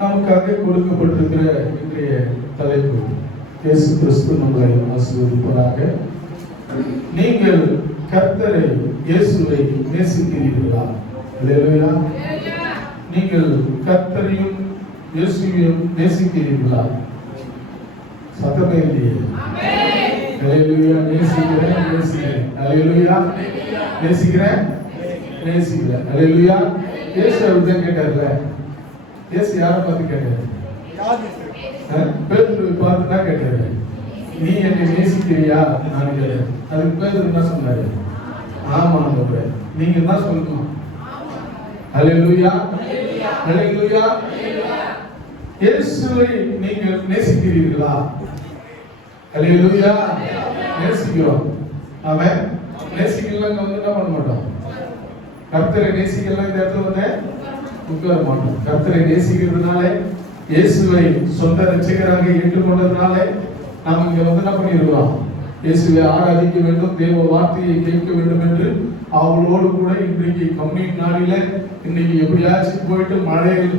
நமக்காக கொடுக்கப்பட்டிருக்கிற இன்றைய தலைப்பு, இயேசு கிறிஸ்து நம்மளை ஆசீர்வதிப்பதாக. நீங்கள் கர்த்தரை இயேசுவை நேசிக்கிறீர்களா? அல்லேலூயா. நீங்கள் கர்த்தரையும் இயேசுவையும் நேசிக்கிறீர்களா? சத்தமே இல்லையே. அல்லேலூயா. நேசிக்கிறேன், நேசிக்கிறேன். அல்லேலூயா. நேசிக்கிறேன், நேசிக்கிறேன். அல்லேலூயா. இயேசு அப்படிதான் கேட்டார்ல. இயேசு யாரை பார்த்து கேட்டாரு? பேதுருவை பார்த்து தான் கேட்டாரு, நீ என்னை நேசிக்கிறியா? நான் கேட்டேன். அதுக்கு பேதுரு என்ன சொன்னாரு? ஆமா ஆண்டவரே. நீங்க என்ன சொல்லணும்? அல்லேலூயா. அல்லேலூயா. இயேசுவை நீங்கள் நேசிக்கிறீர்களா? அல்லேலூயா. நேசிக்கிறோம். ஆமென். நேசிக்கலாம் வந்து என்ன பண்ண மாட்டோம்? கர்த்தரை நேசிக்கலாம் இந்த இடத்துல வந்து உட்கார மாட்டோம். கர்த்தரை நேசிக்கிறதுனால, இயேசுவை சொந்த ரட்சகராக ஏற்றுக்கொண்டதுனால நாம் இங்க வந்து என்ன பண்ணிருக்கிறோம்? இயேசுவை ஆராதிக்க வேண்டும், தேவ வார்த்தையை கேட்க வேண்டும் என்று அவளோடு கூட இன்றைக்கு கம்யூனிட் நாளில இன்னைக்கு எப்படியாச்சும் போயிட்டு மழையில்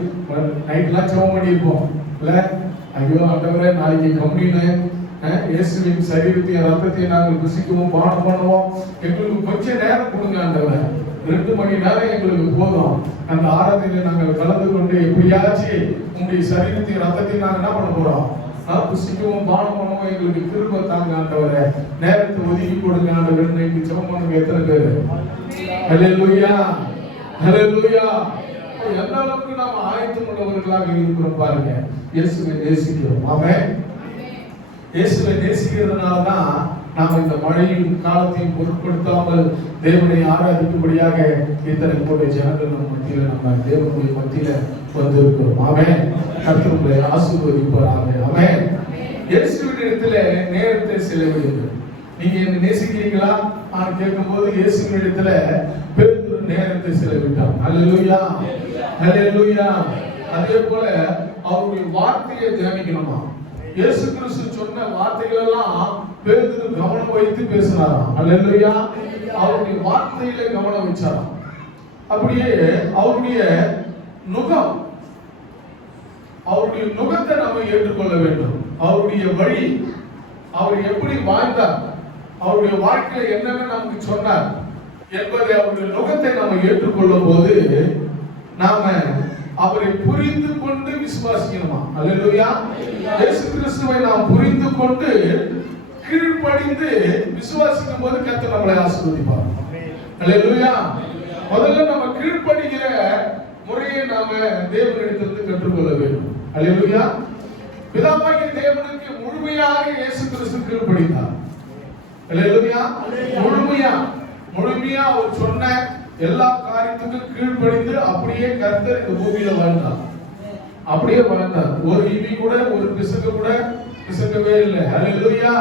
நைட்லாம் ஜெபம் பண்ணியிருப்போம் இல்ல? ஐயோ ஆண்டவரே, நாளைக்கு கம்யூனின் இயேசுவின் சரீரத்தையும் ரத்தத்தையும் நாங்கள் ருசிக்கவும் பானம் பண்ணுவோம், எங்களுக்கு கொஞ்சம் நேரம் கொடுங்க ஆண்டவரே, 2 மணி நேரம் எங்களுக்கு போதும், அந்த ஆராதனையில் நாங்கள் கலந்து கொண்டு எப்படியாச்சும் உங்களுடைய சரீரத்தையும் ரத்தத்தையும் நாங்கள் என்ன பண்ண போறோம்? புசிக்கவும் பானம் பண்ணுவோம், எங்களுக்கு திரும்ப தாங்க ஆண்டவரே, நேரத்தை ஒதுக்கி கொடுங்க ஆண்டவரே. இன்னைக்கு ஜெபம் பண்ணுங்க. எத்தனை பேரு? அல்லேலூயா. அல்லேலூயா. எந்த அளவுக்கு நாம் ஆயத்தம் உள்ளவர்களாக இருக்கிறோம் பாருங்க. இயேசுவை நேசிக்கிறோம். ஆமென். இயேசுவை நேசிக்கிறதுனால தான் நாம் இந்த மழையும் காலத்தையும் பொருட்படுத்தாமல் தேவனை ஆராதிக்கும்படியாக இத்தனை கோடி ஜனங்கள் நம்ம மத்தியில், நம்ம தேவனுடைய மத்தியில வந்திருக்கிறோம். ஆமென். கர்த்தர் உங்களை ஆசீர்வதிப்பாராக. ஆமென். இயேசுவின் இடத்துல நேரத்தை செலவிடுங்கள். நீங்க என்ன நேசிக்கிறீங்களா? நான் கேட்கும்போது இயேசுவின் இடத்துல பேதுரு நேரத்தை செலவிட்டான். அல்லேலூயா. அல்லேலூயா. அதே போல அவருடைய வார்த்தையை தியானிக்கணுமா? இயேசு கிறிஸ்து சொன்ன வார்த்தைகள் எல்லாம் பேதுரு கவனம் வைத்து பேசினாராம். அல்லேலூயா. அவருடைய வார்த்தையில கவனம் வச்சாராம். அப்படியே அவருடைய நுகம், அவருடைய நுகத்தை நம்ம ஏற்றுக்கொள்ள வேண்டும். அவருடைய வழி, அவர் எப்படி வாழ்ந்தார், அவருடைய வாழ்க்கையில என்னென்ன நமக்கு சொன்னார் என்பதை, அவருடைய நுகத்தை நம்ம ஏற்றுக்கொள்ளும் போது நாம அவரை புரிந்து கொண்டு விசுவாசிக்கணுமா? அல்லேலூயா. இயேசு கிறிஸ்துவை நாம் புரிந்து கொண்டு கீழ்ப்படிந்து விசுவாசிக்கும் போது கர்த்தர் நம்மளை ஆசீர்வதிப்பார். அல்லேலூயா. முதல்ல நம்ம கீழ்ப்படிகிற முறையை நாம தேவனிடத்திலிருந்து கற்றுக்கொள்ள வேண்டும். அல்லேலூயா. பிதாவாகிய தேவனுக்கு முழுமையாக இயேசு கிறிஸ்து கீழ்ப்படிந்தார். அல்லேலூயா. முழுமையா அவர் சொன்ன எல்லா காரியத்துக்கும் கீழ்ப்படிந்து அப்படியே கர்த்தர் இந்த பூமியில வாழ்ந்தார். அப்படியே வாழ்ந்தார். ஒரு இவி கூட, ஒரு பிசகு கூட பிசகவே இல்லை. அல்லேலூயா.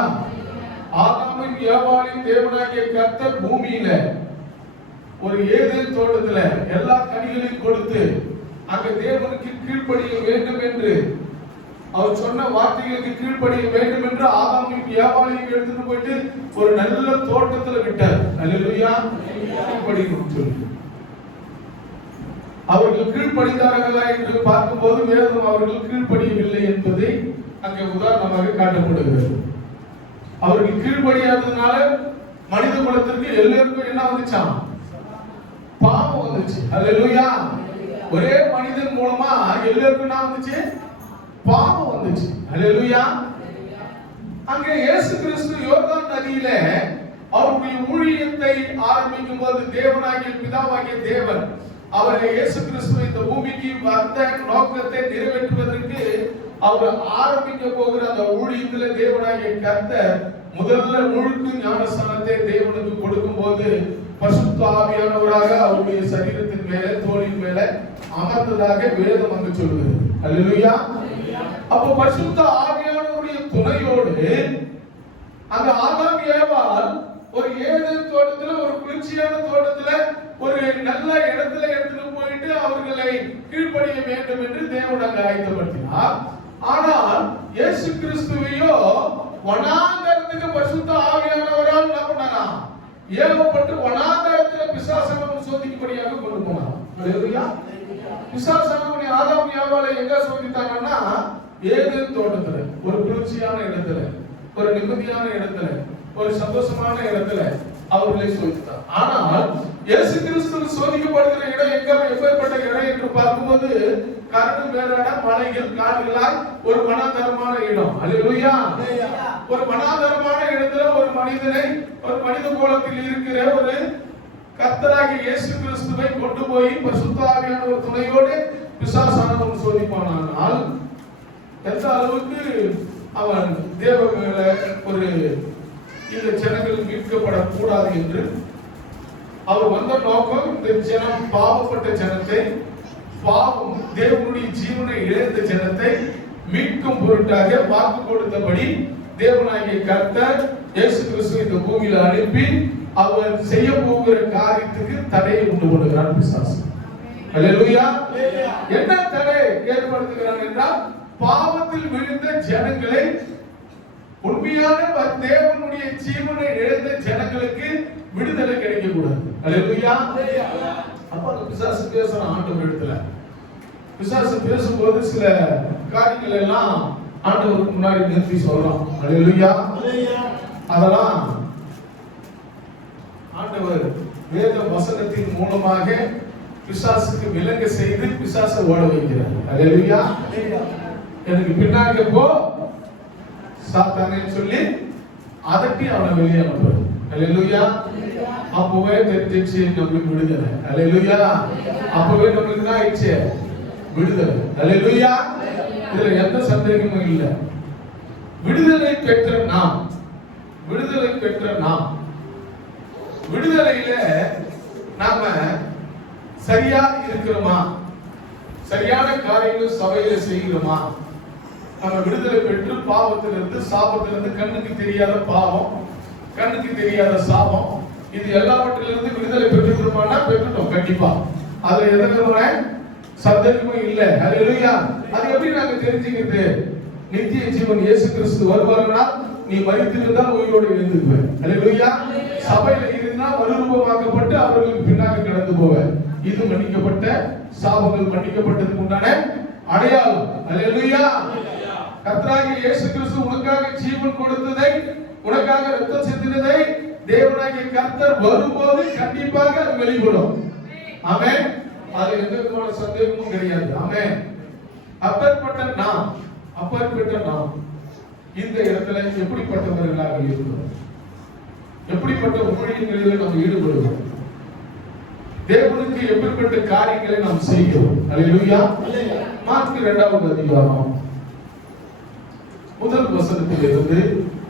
ஆதாமின் ஏவாளின் தேவனாகிய கர்த்தர் பூமியில ஒரு ஏதேன் தோட்டத்துல எல்லா கனிகளையும் கொடுத்து அங்க தேவனுக்கு கீழ்ப்படிய வேண்டும் என்று, அவர் சொன்ன வார்த்தைகளுக்கு கீழ்ப்படிய வேண்டும் என்று ஆதாமின் ஏவாளையும் எடுத்துட்டு போயிட்டு ஒரு நல்ல தோட்டத்துல விட்டார். அல்லேலூயா. கீழ்ப்படியணும் சொல்லி அவர்கள் கீழ்ப்படிந்தார்களா என்று பார்க்கும்போது வேதம் அவர்கள் கீழ்ப்படியவில்லை என்பதை அங்கே உதாரணமாக காட்டப்படுகிறது. அவர்கள் கீழ்ப்படியாததுனால மனித குலத்திற்கு எல்லாருக்கும் என்ன வந்துச்சாம்? பாவம் வந்துச்சு. அல்லேலூயா. ஒரே மனிதன் மூலமா எல்லாருக்கும் என்ன வந்துச்சு? பாவம் வந்துச்சு. அல்லேலூயா. அங்கே இயேசு கிறிஸ்து யோர்தான் நதியில அவருடைய ஊழியத்தை ஆரம்பிக்கும் போது தேவனாகிய பிதாவாகிய தேவன் அவரை இயேசு கிறிஸ்து இந்த பூமிக்கு வந்த நோக்கத்தை நிறைவேற்றுவதற்கு அவர் ஆரம்பிக்க போகிற அந்த ஊழியத்துல தேவனாகிய கர்த்தர் முதல்ல முழுக்கு ஞானஸ்தானத்தை தேவனுக்கு கொடுக்கும் போது பரிசுத்த ஆவியானவராக அவருடைய சரீரத்தின் மேல, தோளின் மேல அமர்ந்ததாக வேதம் அங்கு சொல்லுது. அல்லேலூயா. அப்போ பரிசுத்த ஆவியானவருடைய துணையோடு அங்க ஆதாம் ஏவாள் ஒரு ஏதேன் தோட்டத்துல, ஒரு குளிர்ச்சியான தோட்டத்துல, ஒரு நல்ல இடத்துல எடுத்துட்டு போயிட்டு அவர்களை கீழ்ப்படிய வேண்டும் என்று தேவன் அங்க ஆயத்தப்படுத்தினார். ஆனால் இயேசு கிறிஸ்துவையோ வனாந்தரத்துக்கு பரிசுத்த ஆவியானவரால் என்ன பண்ணாராம்? ஏவப்பட்டு வனாந்தரத்துல சோதிக்கும்படியாக கொண்டு போனான். அல்லேலூயா. பிசாசானவனை ஆதாம் ஏவாளை எங்க சோதித்தாங்கன்னா ஏதேன் தோட்டத்துல, ஒரு குளிர்ச்சியான இடத்துல, ஒரு நிம்மதியான இடத்துல, ஒரு சந்தோஷமான இடத்துல அவர்களை சோதித்தார். ஆனால் இயேசு கிறிஸ்து சோதிக்கப்படுகிற இடம் எப்பேற்பட்ட இடம் என்று பார்க்கும்போது கரடு மேலான மலைகள் காடுகளாய் ஒரு மனாந்தரமான இடம். அல்லேலூயா. ஒரு மனாந்தரமான இடத்துல ஒரு மனிதனை, ஒரு மனித கோலத்தில் இருக்கிற ஒரு கர்த்தராகிய இயேசு கிறிஸ்துவை கொண்டு போய் பரிசுத்த ஆவியானவர் துணையோடு பிசாசானவன் சோதிப்பானால் எந்த அளவுக்கு அவன் தேவர்களை ஒரு இந்த ஜனங்கள் மீட்கப்படக்கூடாது என்று அவர் வந்த நோக்கம், இந்த ஜனம் பாவப்பட்ட ஜனத்தை, பாவம் தேவனுடைய ஜீவனை இழந்த ஜனத்தை மீட்கும் பொருட்டாக வாக்கு கொடுத்தபடி தேவனாகிய கர்த்தர் இயேசு கிறிஸ்து இந்த பூமியில அனுப்பி அவர் செய்ய போகிற காரியத்துக்கு தடையை உண்டு பண்ணுகிறான் பிசாசு. அல்லேலூயா. என்ன தடை ஏற்படுத்துகிறான் என்றால் பாவத்தில் விழுந்த ஜனங்களை, உண்மையான தேவனுடைய ஜீவனை இழந்த ஜனங்களுக்கு விடுதலை கிடைக்க கூடாது. அல்லேலூயா. அப்ப அந்த பிசாசு பேசுறான் ஆண்டவர் இடத்துல. பிசாசு பேசும்போது சில காரியங்கள் எல்லாம் ஆண்டவருக்கு முன்னாடி நிறுத்தி சொல்றான். அல்லேலூயா. அதெல்லாம் ஆண்டவர் வேத வசனத்தின் மூலமாக பிசாசுக்கு விலங்க செய்து பிசாசை ஓட வைக்கிறார். அல்லேலூயா. எனக்கு பின்னாடி போ சாத்தானே சொல்லி அதட்டி அவனை வெளியே அனுப்புறது. அல்லேலூயா. அப்பவே தெரிஞ்சிச்சு நம்மளுக்கு விடுதலை. அல்லேலூயா. அப்பவே நம்மளுக்கு தான் ஆயிடுச்சு விடுதலை. அல்லேலூயா. இதுல எந்த சந்தேகமும் இல்லை. விடுதலை பெற்ற நாம், விடுதலை பெற்ற நாம், விடுதலையில நாம சரியா இருக்கிறோமா, சரியான காரியங்கள் சபையில செய்கிறோமா, நம்ம விடுதலை பெற்று பாவத்திலிருந்து, சாபத்திலிருந்து, கண்ணுக்கு தெரியாத பாவம், கண்ணுக்கு தெரியாத சாபம், இது எல்லாவற்றிலிருந்து விடுதலை பெற்றுக்கிறோமானா பெற்றுட்டோம் கண்டிப்பா. அதுல எதற்கான சந்தேகமும் இல்லை. அல்லேலூயா. அது எப்படி நாங்க தெரிஞ்சுக்கிறது? நித்திய ஜீவன் இயேசு கிறிஸ்து வருவார்னா நீ மரித்திருந்தால் உயிரோடு எழுந்துக்குவ. அல்லேலூயா. சபையில இருந்தா மறுரூபமாக்கப்பட்டு அவர்களுக்கு பின்னாக கடந்து போவ. இது மன்னிக்கப்பட்ட சாபங்கள் மன்னிக்கப்பட்டதுக்கு உண்டான அடையாளம். அல்லேலூயா. கர்த்தராகிய இயேசு கிறிஸ்து உனக்காக ஜீவன் கொடுத்ததை, உனக்காக ரத்தம் சிந்தினதை தேவனாகிய கர்த்தர் வரும்போது கண்டிப்பாக அது வெளிப்படும். ஆமென். அது எந்த விதமான சந்தேகமும் கிடையாது. ஆமென். அப்பேற்பட்ட நாம், அப்பேற்பட்ட நாம் இந்த இடத்துல எப்படிப்பட்டவர்களாக இருக்கிறோம்? எப்படிப்பட்ட ஊழியங்களில் நாம் ஈடுபடுவோம்? தேவனுக்கு எப்படிப்பட்ட காரியங்களை நாம் செய்கிறோம்? அல்லேலூயா. மார்க் 2வது அதிகாரம் முதல் வசனத்திலிருந்து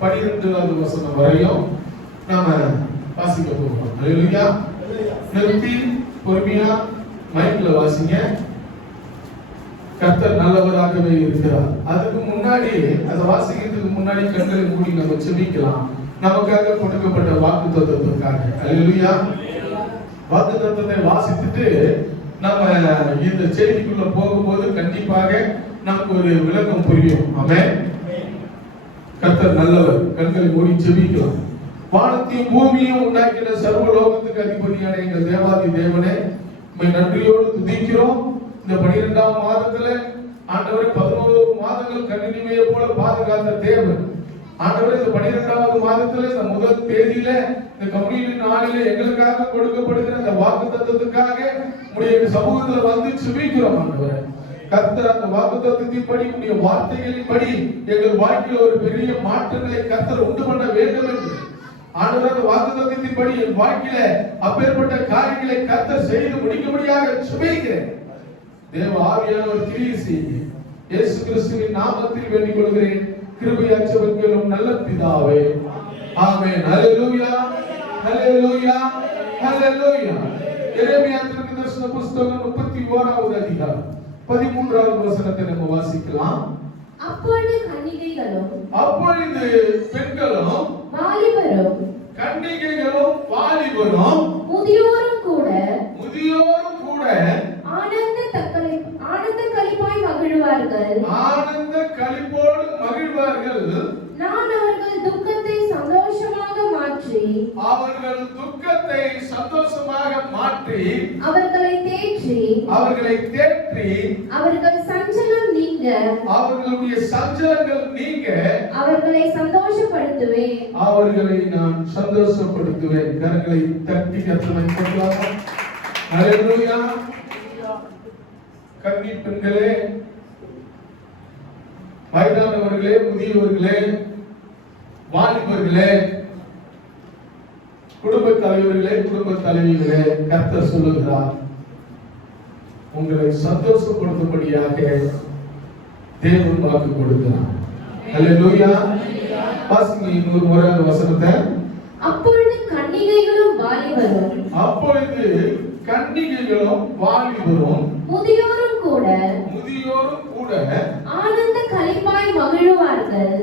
12வது வசனம் வரையும் நாம வாசிக்க போகிறோம். அல்லேலூயா. நிறுத்தி பொறுமையா மைக்ல வாசிங்க. கர்த்தர் நல்லவராகவே இருக்கிறார். அதுக்கு முன்னாடி, அதை வாசிக்கிறதுக்கு முன்னாடி கண்களை மூடி நம்ம செபிக்கலாம். நமக்காக கொடுக்கப்பட்ட வாக்கு தத்துவத்திற்காக. அல்லேலூயா. வாக்கு தத்துவத்தை வாசித்துட்டு நம்ம இந்த செய்திக்குள்ள போகும்போது கண்டிப்பாக நமக்கு ஒரு விளக்கம் புரியும். ஆமென். கர்த்தர் நல்லவர். கண்களை மூடி செபிக்கலாம். வானத்தையும் பூமியையும் உண்டாக்கின சர்வலோகத்துக்கு அதிபதியான எங்கள் தேவாதி தேவனே, உம்மை நன்றியோடு துதிக்கிறோம். இந்த 12ஆம் மாதத்துல ஆண்டவரே 11 மாதங்கள் கண்ணிமையை போல பாதுகாத்த தேவன் ஆண்டவரே, இந்த 12வது மாதத்துல இந்த முதல் தேதியில இந்த கம்யூனிட்டி நாளில எங்களுக்காக கொடுக்கப்படுகிற இந்த வாக்கு தத்துவத்துக்காக உடைய சமூகத்துல வந்து சுபிக்கிறோம். ஆண்டவரே கர்த்தர் அந்த வாக்கு தத்துவத்தின்படி, உடைய வார்த்தைகளின்படி எங்கள் வாழ்க்கையில் ஒரு பெரிய மாற்றங்களை கர்த்தர் உண்டு பண்ண வேண்டும் என்று ஆண்டவர் அந்த வாக்கு தத்துவத்தின்படி என் வாழ்க்கையில அப்பேற்பட்ட காரியங்களை கர்த்தர் செய்து முடிக்கும்படியாக சுபிக்கிறேன். தேவ ஆவியானவர் கிரியை செய்யுங்க. இயேசு கிறிஸ்துவின் நாமத்தில் வேண்டிக் கொள்கிறேன். கிருபையாய் ஜெபிக்கிறோம் நல்ல பிதாவே. ஆமென். ஹல்லேலூயா. ஹல்லேலூயா. ஹல்லேலூயா. எரேமியா தீர்க்கதரிசன புத்தகம் 31வது அதிகாரம் 13வது வசனத்தை நம்ம வாசிக்கலாம். அப்பொழுது கன்னிகைகளும், அப்பொழுது பெண்களும், வாலிபரும், கன்னிகைகளும் வாலிபரும், முதியோரும் கூட ஆனந்த களிப்பாய் மகிழ்வார்கள். ஆனந்த களிப்போடு மகிழ்வார்கள். நான் அவர்கள் துக்கத்தை சந்தோஷமாக மாற்றி அவர்கள் துக்கத்தை சந்தோஷமாக மாற்றி அவர்களை தேற்றி அவர்கள் சஞ்சலம் நீங்க அவர்களுடைய சஞ்சலங்கள் நீங்க அவர்களை சந்தோஷப்படுத்துவேன். அவர்களை நான் சந்தோஷப்படுத்துவேன். கரங்களை தட்டி கர்த்தரை கொண்டாடுவோம். ஹalleluya. கன்னி பெண்களே, வயதானவர்களே, முதியவர்களே, வாலிபர்களே, குடும்ப தலைவர்களே, குடும்ப தலைவிகளே, கர்த்தர் சொல்லுகிறார், உங்களை சந்தோஷப்படுத்தும்படியாக தேவன் வாக்கு கொடுக்கிறார். ஹalleluya. வாசிங்க இன்னொரு முறை அந்த வசனத்தை. அப்பொழுது கன்னிகைகளும் வாலிபரும் முதியோரும் கூட ஆனந்த களிப்பாய் மகிழுவார்கள்.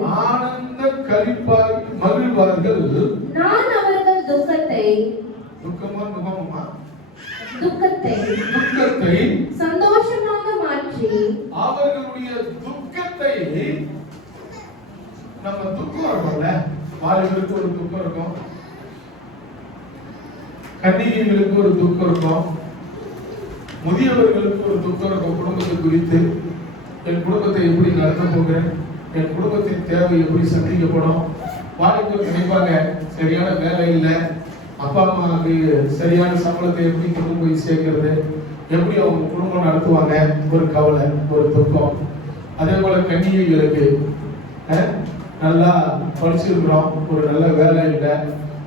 நான் அவர்கள் துக்கத்தை சந்தோஷமாக மாற்றி அவர்களுடைய துக்கத்தை, நம்ம துக்கம் இருக்கும்ல, வாலிபருக்கு ஒரு துக்கம் இருக்கும், கன்னிகைகளுக்கு ஒரு துக்கம் இருக்கும், முதியவர்களுக்கு ஒரு துக்கம் இருக்கும். குடும்பத்தை குறித்து, என் குடும்பத்தை எப்படி நடத்த போகிறேன், என் குடும்பத்தின் தேவை எப்படி சந்திக்கப்படும். வாலிபர் நினைப்பாங்க, சரியான வேலை இல்லை, அப்பா அம்மாவுக்கு சரியான சம்பளத்தை எப்படி கொண்டு போய் சேர்க்கிறது, எப்படி அவங்க குடும்பம் நடத்துவாங்க, ஒரு கவலை, ஒரு துக்கம். அதே போல கன்னிகைகளுக்கு நல்லா படிச்சிருக்கிறோம், ஒரு நல்ல வேலை இல்லை,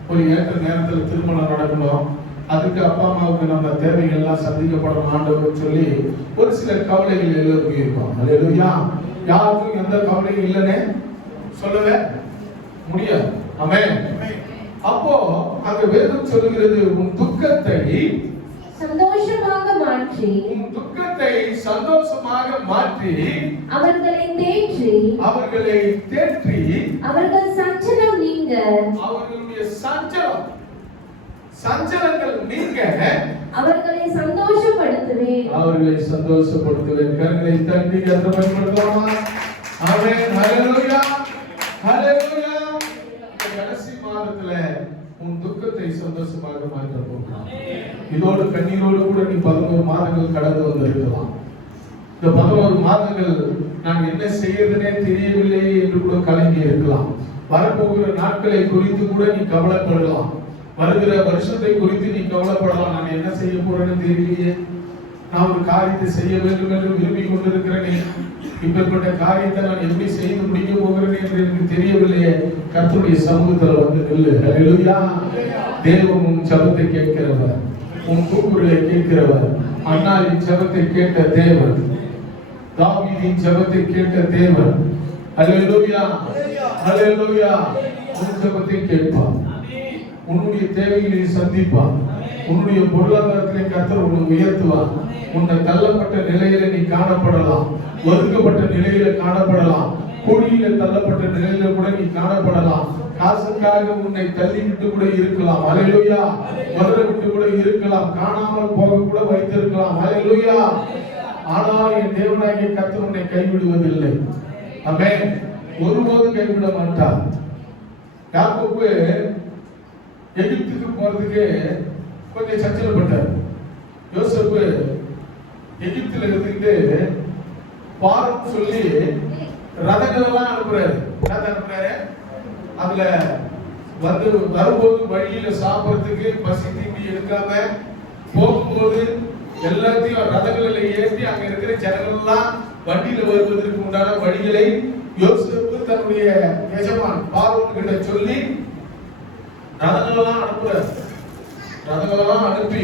ஒரு ஏற்ற நேரத்தில் திருமணம் நடக்கணும், அதுக்கு அப்பா அம்மாவுக்கு நம்ம தேவைகள்லாம் சந்திக்கப்படணும் ஆண்டவர் சொல்லி ஒரு சில கவலைகள் எல்லோருக்கும் இருக்கும். ஹalleluya. யாருக்கும் எந்த கவலையும் இல்லைன்னு சொல்லவே முடியாது. ஆமென். அப்போ அந்த வேதம் சொல்லுகிறது, உன் துக்கத்தை சந்தோஷமாக மாற்றி அவர்களை தேற்றி அவர்கள் சஞ்சலம் நீங்க அவர்களுடைய சஞ்சலங்கள் நீங்க அவர்களை சந்தோஷப்படுத்துவேன். கரங்களை தட்டி கர்த்தரை கொண்டாடுவோம். ஆமென். ஹalleluya. ஹalleluya. கடைசி மாதத்துல உன் துக்கத்தை சந்தோஷமாக மாற்ற போகிறார். இதோடு கண்ணீரோடு கூட நீ 11 மாதங்கள் கடந்து வந்திருக்கலாம். இந்த 11 மாதங்கள் நான் என்ன செய்யறதுனே தெரியவில்லை என்று கூட கலங்கி இருக்கலாம். வரப்போகிற நாட்களை குறித்து கூட நீ கவலைப்படலாம். வருகிற வருஷத்தை குறித்து நீ கவலைப்படலாம். நான் என்ன செய்ய போறேன்னு தெரியலையே, நான் ஒரு காரியத்தை செய்ய வேண்டும் என்று விரும்பி கொண்டிருக்கிறேனே, இப்பேற்பட்ட காரியத்தை நான் எப்படி செய்து முடிக்க போகிறேன் என்று எனக்கு தெரியவில்லையே. கர்த்தருடைய சமூகத்தில் வந்து நில்லு. ஹalleluya. தேவன் உன் ஜெபத்தை கேட்கிறவர், உன் கூக்குரலை கேட்கிறவர். அன்னாளின் ஜெபத்தை கேட்ட தேவன், தாவீதின் ஜெபத்தை கேட்ட தேவன். ஹalleluya. ஹalleluya. உன் ஜெபத்தை கேட்பார், உன்னுடைய தேவைகளை சந்திப்பார், உன்னுடைய பொருளாதாரத்திலே கர்த்தர் உன்னை உயர்த்துவார். உன்னை தள்ளப்பட்ட நிலையில நீ காணப்படலாம், ஒதுக்கப்பட்ட நிலையில காணப்படலாம், குழியில தள்ளப்பட்ட நிலையில கூட நீ காணப்படலாம். காசுக்காக உன்னை தள்ளி விட்டு கூட இருக்கலாம். ஹalleluya. வளர விட்டு கூட இருக்கலாம், காணாமல் போக கூட வைத்திருக்கலாம். ஹalleluya. ஆனால் என் தேவனாகிய கர்த்தர் உன்னை கைவிடுவதில்லை. ஆமென். ஒருபோதும் கைவிட மாட்டார். யாக்கோபு எகிப்துக்கு போறதுக்கு கொஞ்சம் சஞ்சலப்பட்டார். யோசேப்பு எகிப்துல இருந்துட்டு பாரம் சொல்லி ரதங்கள் எல்லாம் அனுப்புறாரு. அதுல வந்து வரும்போது வழியில சாப்பிடறதுக்கு பசி தீண்டி எடுக்காம, போகும்போது எல்லாத்தையும் ரதங்களில ஏற்றி அங்க இருக்கிற ஜனங்கள் எல்லாம் வண்டியில வருவதற்கு உண்டான வழிகளை யோசேப்பு தன்னுடைய எஜமான் பார்வோன் கிட்ட சொல்லி ரதங்களெல்லாம் அனுப்புறாரு. ரதங்களெல்லாம் அனுப்பி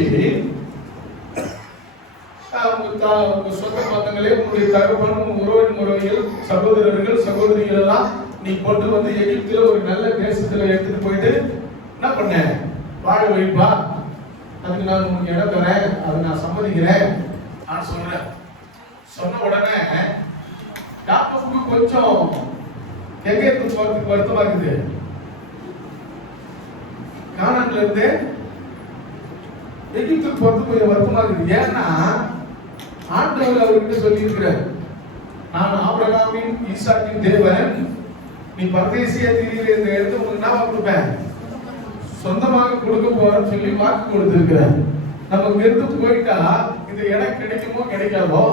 உங்க சொந்த பந்தங்களே, உங்களுடைய தகப்பனும் உறவின் முறையில் சகோதரர்கள் சகோதரிகள் எல்லாம் நீ கொண்டு வந்து எகிப்துல ஒரு நல்ல தேசத்துல எடுத்துட்டு போயிட்டு என்ன பண்ண, வாழ வைப்பா, அதுக்கு நான் உங்களுக்கு இடம் தரேன், அதை நான் சம்மதிக்கிறேன் நான் சொல்றேன். சொன்ன உடனே யாக்கோபுக்கு கொஞ்சம் எகிப்துக்கு போறதுக்கு வருத்தமா இருக்குது. கானான்ல இருந்து எகிப்துக்கு போறதுக்கு கொஞ்சம் வருத்தமா இருக்குது. ஏன்னா ஆண்டவர் அவர்கிட்ட சொல்லி இருக்கிறார், நான் ஆபிரகாமின் ஈசாக்கின் தேவன், நீ பரதேசியா திரிகிற இந்த இடத்தை உனக்கு நான் கொடுப்பேன், சொந்தமாக கொடுக்க போறேன்னு சொல்லி வாக்கு கொடுத்திருக்கிறார். நமக்கு இருந்து போயிட்டா இந்த இடம் கிடைக்குமோ கிடைக்காதோ,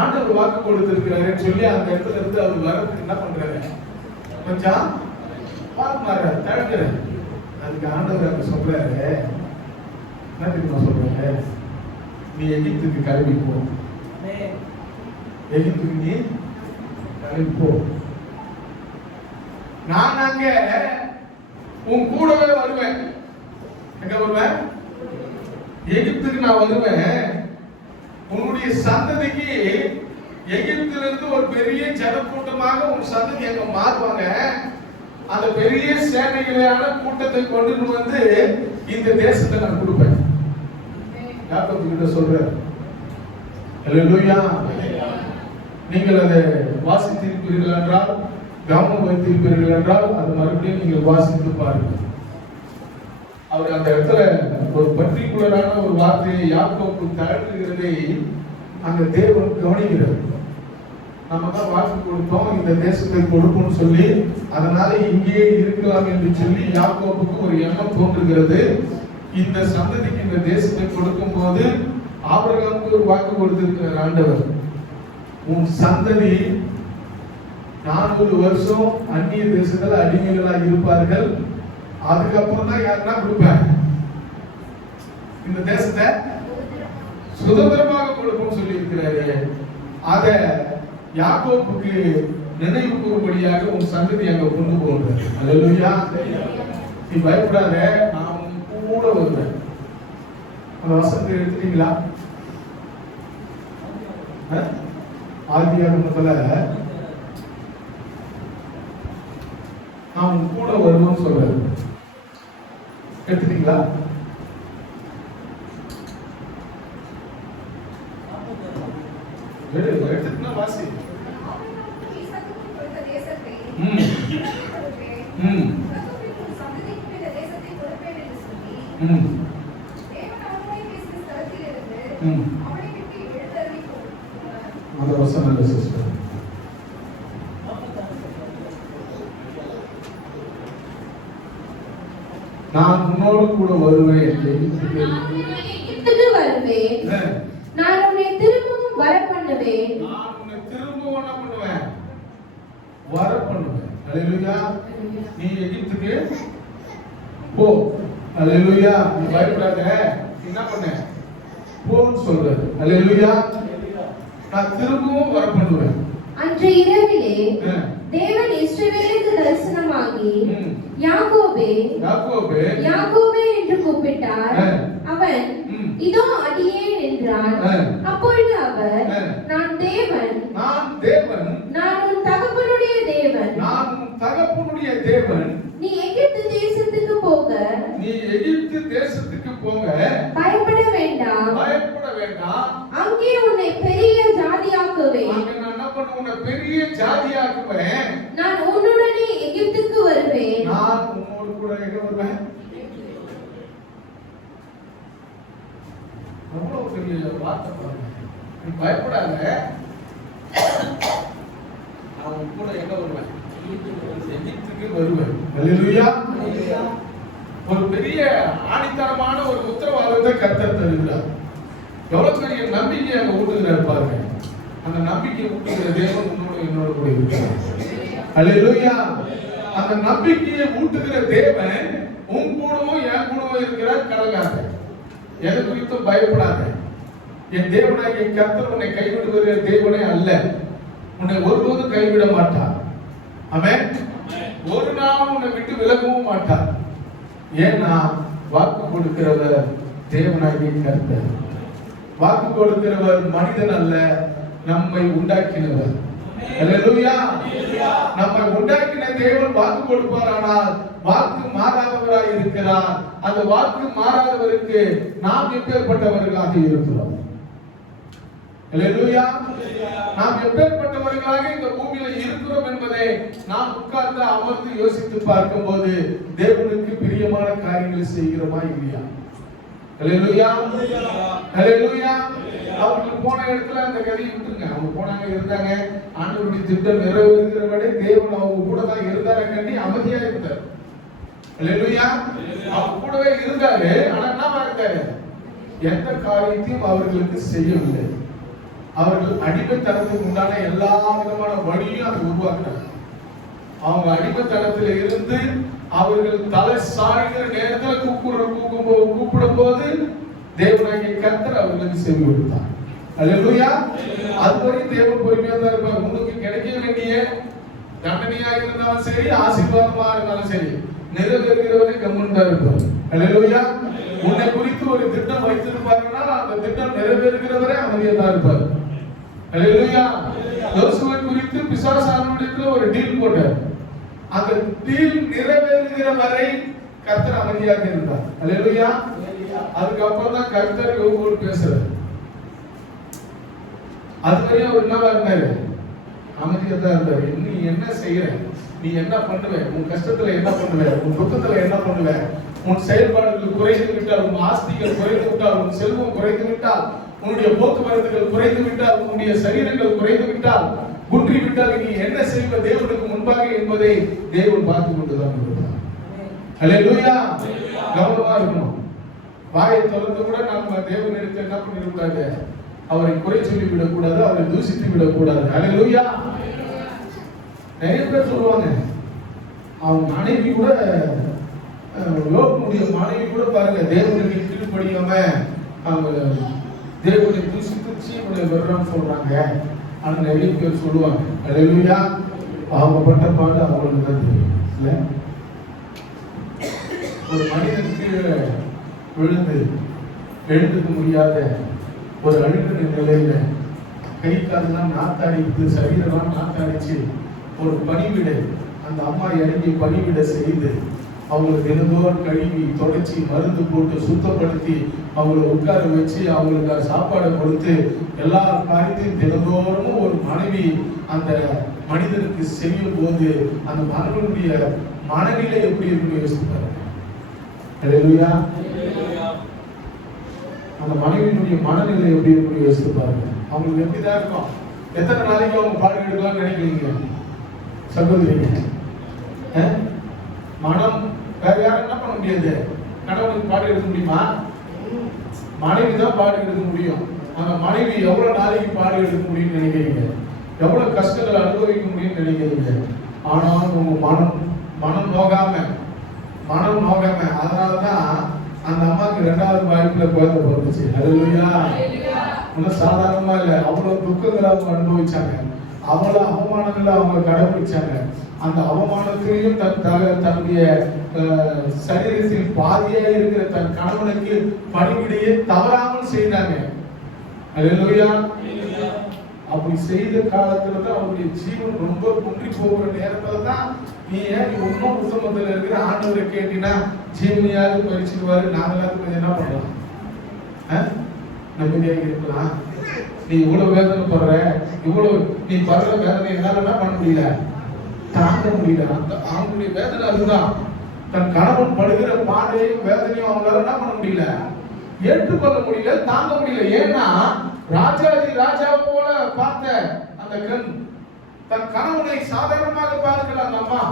ஆண்டவர் வாக்கு கொடுத்திருக்கிறாருன்னு சொல்லி அந்த இடத்துல இருந்து அவர் வரதுக்கு என்ன பண்றாரு, கொஞ்சம் மாறாரு, தடுக்கிறாரு. அதுக்கு ஆண்டவர் அங்க சொல்றாரு, என்ன தெரியுமா சொல்றாரு, நீ எகிப்துக்கு கிளம்பி போ, எகிப்துக்கு நீ கிளம்பி போ, நான் அங்க உன் கூடவே வருவேன். எங்க வருவேன்? எகிப்துக்கு நான் வருவேன். உன்னுடைய சந்ததிக்கு எகிப்திலிருந்து ஒரு பெரிய ஜனக்கூட்டமாக உன் சந்ததி அங்க மாறுவாங்க. அந்த பெரிய சேனைகளான கூட்டத்தை கொண்டு வந்து இந்த தேசத்தை நான் கொடுப்பேன். யாக்கோபு கிட்ட சொல்றார். அல்லேலூயா. நீங்கள் அதை வாசித்திருப்பீர்கள் என்றால், கவனம் வைத்திருப்பீர்கள் என்றால், அது மறுபடியும் நீங்கள் வாசித்து பாருங்கள். அவர் அந்த இடத்துல ஒரு பர்டிகுலரான ஒரு வார்த்தையை யாக்கோபு தழுவுகிறதை அந்த தேவன் கவனிக்கிறார். நம்ம தான் வாக்கு கொடுத்தோம், இந்த தேசத்தை கொடுப்போம்னு சொல்லி, அதனால இங்கேயே இருக்கலாம் என்று சொல்லி யாக்கோபுக்கு ஒரு எண்ணம் தோன்றுகிறது. இந்த சந்ததிக்கு இந்த தேசத்தை கொடுக்கும் போது ஆபிரகாமுக்கு ஒரு வாக்கு கொடுத்திருக்கிறார் ஆண்டவர், உன் சந்ததி 400 வருஷம் அந்நிய தேசத்துல அடிமைகளாக இருப்பார்கள். அதுக்கப்புறம் தான் யாருன்னா கொடுப்பேன், இந்த தேசத்தை சுதந்திரமாக கொடுப்போம் சொல்லி இருக்கிறாரு. அத யாக்கோபுக்கு நினைவு கூறும்படியாக உன் சந்ததி அங்க கொண்டு போகிறது. அல்லேலூயா. நீ பயப்படாத, நான் உன் கூட வருவேன். அந்த வசனத்தை எடுத்துட்டீங்களா? ஆதியாகமத்துல நான் உன் கூட வருவேன்னு சொல்றாரு. எடுத்துட்டீங்களா? எடுத்துட்டுனா வாசி. அந்த வசனம் இல்ல சிஸ்டர். நான் உன்னோடு கூட வருவேன், எகிப்துக்கு வருவேன், நான் உன்னை திரும்பவும் வர பண்ணுவேன், நான் உன்னை திரும்பவும் என்ன பண்ணுவேன், வர பண்ணுவேன். அல்லேலூயா. நீ எகிப்துக்கு போ. அல்லேலூயா. நீ பயப்படாத, என்ன பண்ண, போன்னு சொல்றாரு. அல்லேலூயா. நான் திரும்பவும் வர பண்ணுவேன். அன்று இரவிலே தேவன் இஸ்ரவேலுக்கு தரிசனமாகி யாக்கோபே யாக்கோபே யாக்கோபே என்று கூப்பிட்டார். அவன் இதோ அடியேன் என்றான். அப்பொழுது அவர், நான் தேவன், நான் உன் தகப்பனுடைய தேவன், நான் உன் தகப்பனுடைய தேவன், நீ எகிப்து தேசத்துக்கு போக பயப்பட வேண்டாம், அங்கே உன்னை பெரிய ஜாதியாக்குவேன், உன்னை பெரிய ஜாதியாக்குவேன், நான் உன்னுடனே எகிப்துக்கு வருவேன், நான் உன்னோடு கூட எங்க வருவேன். எவ்வளவு பெரிய வார்த்தை பாருங்க. நீ பயப்படாத, நான் உன் கூட எங்க வருவேன், எகிப்துக்கு வருவேன். அல்லேலூயா. ஒரு பெரிய ஆணித்தரமான ஒரு உத்தரவாதத்தை கர்த்தர் தருகிறார். எவ்வளவு பெரிய நம்பிக்கை அங்க ஊட்டுகிறார் பாருங்க. அந்த நம்பிக்கை ஊட்டுகிற தேவன் உன்னோட என்னோட கூட இருக்கிறார். அல்லேலூயா. அந்த நம்பிக்கையை ஊட்டுகிற தேவன் உன் கூடவும் என் கூடவும் இருக்கிறார். கலங்காத, எதை குறித்தும் பயப்படாத. என் தேவனாகிய கர்த்தர் உன்னை கைவிடுகிற தேவனே அல்ல, உன்னை ஒருபோதும் கைவிட மாட்டார். ஆமென். ஒரு நாள் உன்னை விட்டு விலகவும் மாட்டார். ஏன்னா வாக்கு கொடுக்கிறவர் தேவனாகிய கர்த்தர். வாக்கு கொடுக்கிறவர் மனிதன் அல்ல, நம்மை உண்டாக்கினவர். அல்லேலூயா. நம்மை உண்டாக்கின தேவன் வாக்கு கொடுப்பாரானால் வாக்கு மாறாதவராய் இருக்கிறார். அந்த வாக்கு மாறாதவருக்கு நாம் எப்பேற்பட்டவர்களாக இருக்கிறோம். அல்லேலூயா. நாம் எப்பேற்பட்டவர்களாக இந்த பூமியில இருக்கிறோம் என்பதை நாம் உட்கார்ந்து அமர்ந்து யோசித்து பார்க்கும்போது தேவனுக்கு பிரியமான காரியங்களை செய்கிறோமா இல்லையா? அல்லேலூயா. அல்லேலூயா. அவங்களுக்கு போன இடத்துல அந்த கதையை விட்டுருங்க. அவங்க போனாங்க, இருந்தாங்க, ஆண்டவருடைய திட்டம் நிறைவேறுகிற வரை தேவன் அவங்க கூட தான் இருந்தாரு கண்டி அமைதியா இருந்தார். அல்லேலூயா. அவர் கூடவே இருந்தாரு. ஆனா என்னவா இருந்தாரு? எந்த காரியத்தையும் அவர்களுக்கு செய்யவில்லை. அவர்கள் அடிமைத்தனத்துக்கு உண்டான எல்லா விதமான வழியும் அதை உருவாக்குறாங்க. அவங்க அடிமைத்தனத்தில் இருந்து அவர்கள் தலை சாய்கிற நேரத்தில் கூப்பிடும் போது தேவனாகிய கர்த்தர் அவர்களுக்கு செவி கொடுத்தார். அல்லேலூயா. அதுவரை தேவன் பொறுமையா தான் இருப்பார். உங்களுக்கு கிடைக்க வேண்டிய தண்டனையாக இருந்தாலும் சரி, ஆசீர்வாதமா இருந்தாலும் சரி, நிறைவேறுகிறவரை கம்முன்னு இருப்பார். அல்லேலூயா. உன்னை குறித்து ஒரு திட்டம் வைத்திருப்பாருன்னா அந்த திட்டம் நிறைவேறுகிறவரை அமைதியா தான் இருப்பார். அல்லேலூயா. யோசுவை குறித்து பிசாசானவரிடத்துல ஒரு டீல் போட்டார். அந்த டீல் நிறைவேறுகிற வரை கர்த்தர் அமைதியாக இருந்தார். அல்லேலூயா. அதுக்கப்புறம் தான் கர்த்தர் யோபுவோடு பேசுறாரு. அதுவரையும் அவர் என்னவா இருந்தாரு? அமைதியா தான் இருந்தாரு. நீ என்ன செய்யற? நீ என்ன பண்ணுவ? உன் கஷ்டத்துல என்ன பண்ணுவ? உன் துக்கத்துல என்ன பண்ணுவ? உன் செயல்பாடுகள் குறைந்து விட்டால், உன் ஆஸ்திகள் குறைந்து விட்டால், உன் செல்வம் குறைந்து விட்டால், உன்னுடைய போக்குவரத்துகள் குறைந்து விட்டால், உன்னுடைய சரீரங்கள் குறைந்து விட்டால், குன்றி விட்டால், நீ என்ன செய்வ தேவனுக்கு முன்பாக என்பதை தேவன் பார்த்து கொண்டுதான் இருக்கிறார். அல்லேலூயா. கவனமா இருக்கணும். வாயை திறந்து கூட நம்ம தேவனிடத்தில் என்ன பண்ணிடக்கூடாது? அவரை குறை சொல்லி விடக்கூடாது, அவரை தூசித்து விடக்கூடாது. அல்லேலூயா. நிறைய பேர் சொல்லுவாங்க, அவங்க மனைவி கூட, யோபுடைய மனைவி கூட பாருங்க, தேவனுக்கு கீழ்ப்படியாம அவங்க தேவனை தூசித்து சீவனை வர்றான்னு சொல்றாங்க. ஆனா நிறைய பேர் சொல்லுவாங்க. அல்லேலூயா. அவங்க பட்ட பாடு அவங்களுக்கு தான் தெரியும். இல்ல, ஒரு மனிதனுக்கு விழுந்து எழுந்துக்க முடியாத ஒரு அழுகிற நிலையில கை காலெல்லாம் நாத்தாடித்து, சரீரம்லாம் நாத்தாடிச்சு ஒரு பணிவிடை அந்த அம்மா இறங்கி பணிவிட செய்து அவங்களுக்கு தினந்தோறும் கழுவி தொடச்சி மருந்து போட்டு சுத்தப்படுத்தி அவங்களை உட்கார வச்சு அவங்களுக்கு சாப்பாடு கொடுத்து எல்லா காரியத்தையும் தினந்தோறும் ஒரு மனைவி அந்த மனிதனுக்கு செய்யும் போது அந்த மனிதனுடைய மனநிலை எப்படி இருக்குன்னு யோசிப்பாரு. அல்லேலூயா. அந்த மனைவியினுடைய மனநிலை எப்படி இருக்குன்னு யோசித்து பாருங்க. அவங்களுக்கு எப்படிதான் இருக்கும்? எத்தனை நாளைக்கு அவங்க பாடு எடுக்கலாம்னு நினைக்கிறீங்க சகோதரிங்க? மனம் வேற யாரும் என்ன பண்ண முடியாது. கணவனுக்கு பாடு எடுக்க முடியுமா? மனைவி தான் பாடு எடுக்க முடியும். அந்த மனைவி எவ்வளவு நாளைக்கு பாடு எடுக்க முடியும்னு நினைக்கிறீங்க? எவ்வளவு கஷ்டங்களை அனுபவிக்க முடியும்னு நினைக்கிறீங்க? ஆனாலும் உங்க மனம் நோகாம அதனாலதான் அந்த அம்மாவுக்கு 2வது வாய்ப்புல குழந்தை பிறந்துச்சு. அல்லேலூயா. ஒன்னும் சாதாரணமா இல்ல. அவ்வளவு துக்கங்களை அவங்க அனுபவிச்சாங்க. அவ்வளவு அவமானங்களை அவங்க கடைபிடிச்சாங்க. அந்த அவமானத்திலையும் தன்னுடைய சரீரத்தில் பாதியா இருக்கிற தன் கணவனுக்கு பணிவிடையை தவறாமல் செய்தாங்க. அல்லேலூயா. அப்படி செய்த காலத்துல தான் அவருடைய ஜீவன் ரொம்ப குன்றி போகிற நேரத்துல தான் நீ இன்னும் உத்தமத்துல இருக்கிற ஆண்டவரை கேட்டினா ஜீவனையாவது பறிச்சுடுவாரு. நாங்களாவது கொஞ்சம் என்ன பண்ணலாம்? நம்பிக்கையாக இருக்கலாம். நீ இவ்வளவு வேதனை படுற, இவ்வளவு நீ படுற வேதனை என்னால என்ன பண்ண முடியல, தாங்க முடியல. அந்த அவங்களுடைய வேதனை அதுதான். தன் கணவன் படுகிற பாடையும் வேதனையும் அவங்களால என்ன பண்ண முடியல, ஏற்றுக்கொள்ள முடியல, தாங்க முடியல. ஏன்னா ராஜாதி ராஜாவை போல பார்த்த அந்த கண் தன் கணவனை சாதாரணமாக பார்க்கல. அந்த அம்மா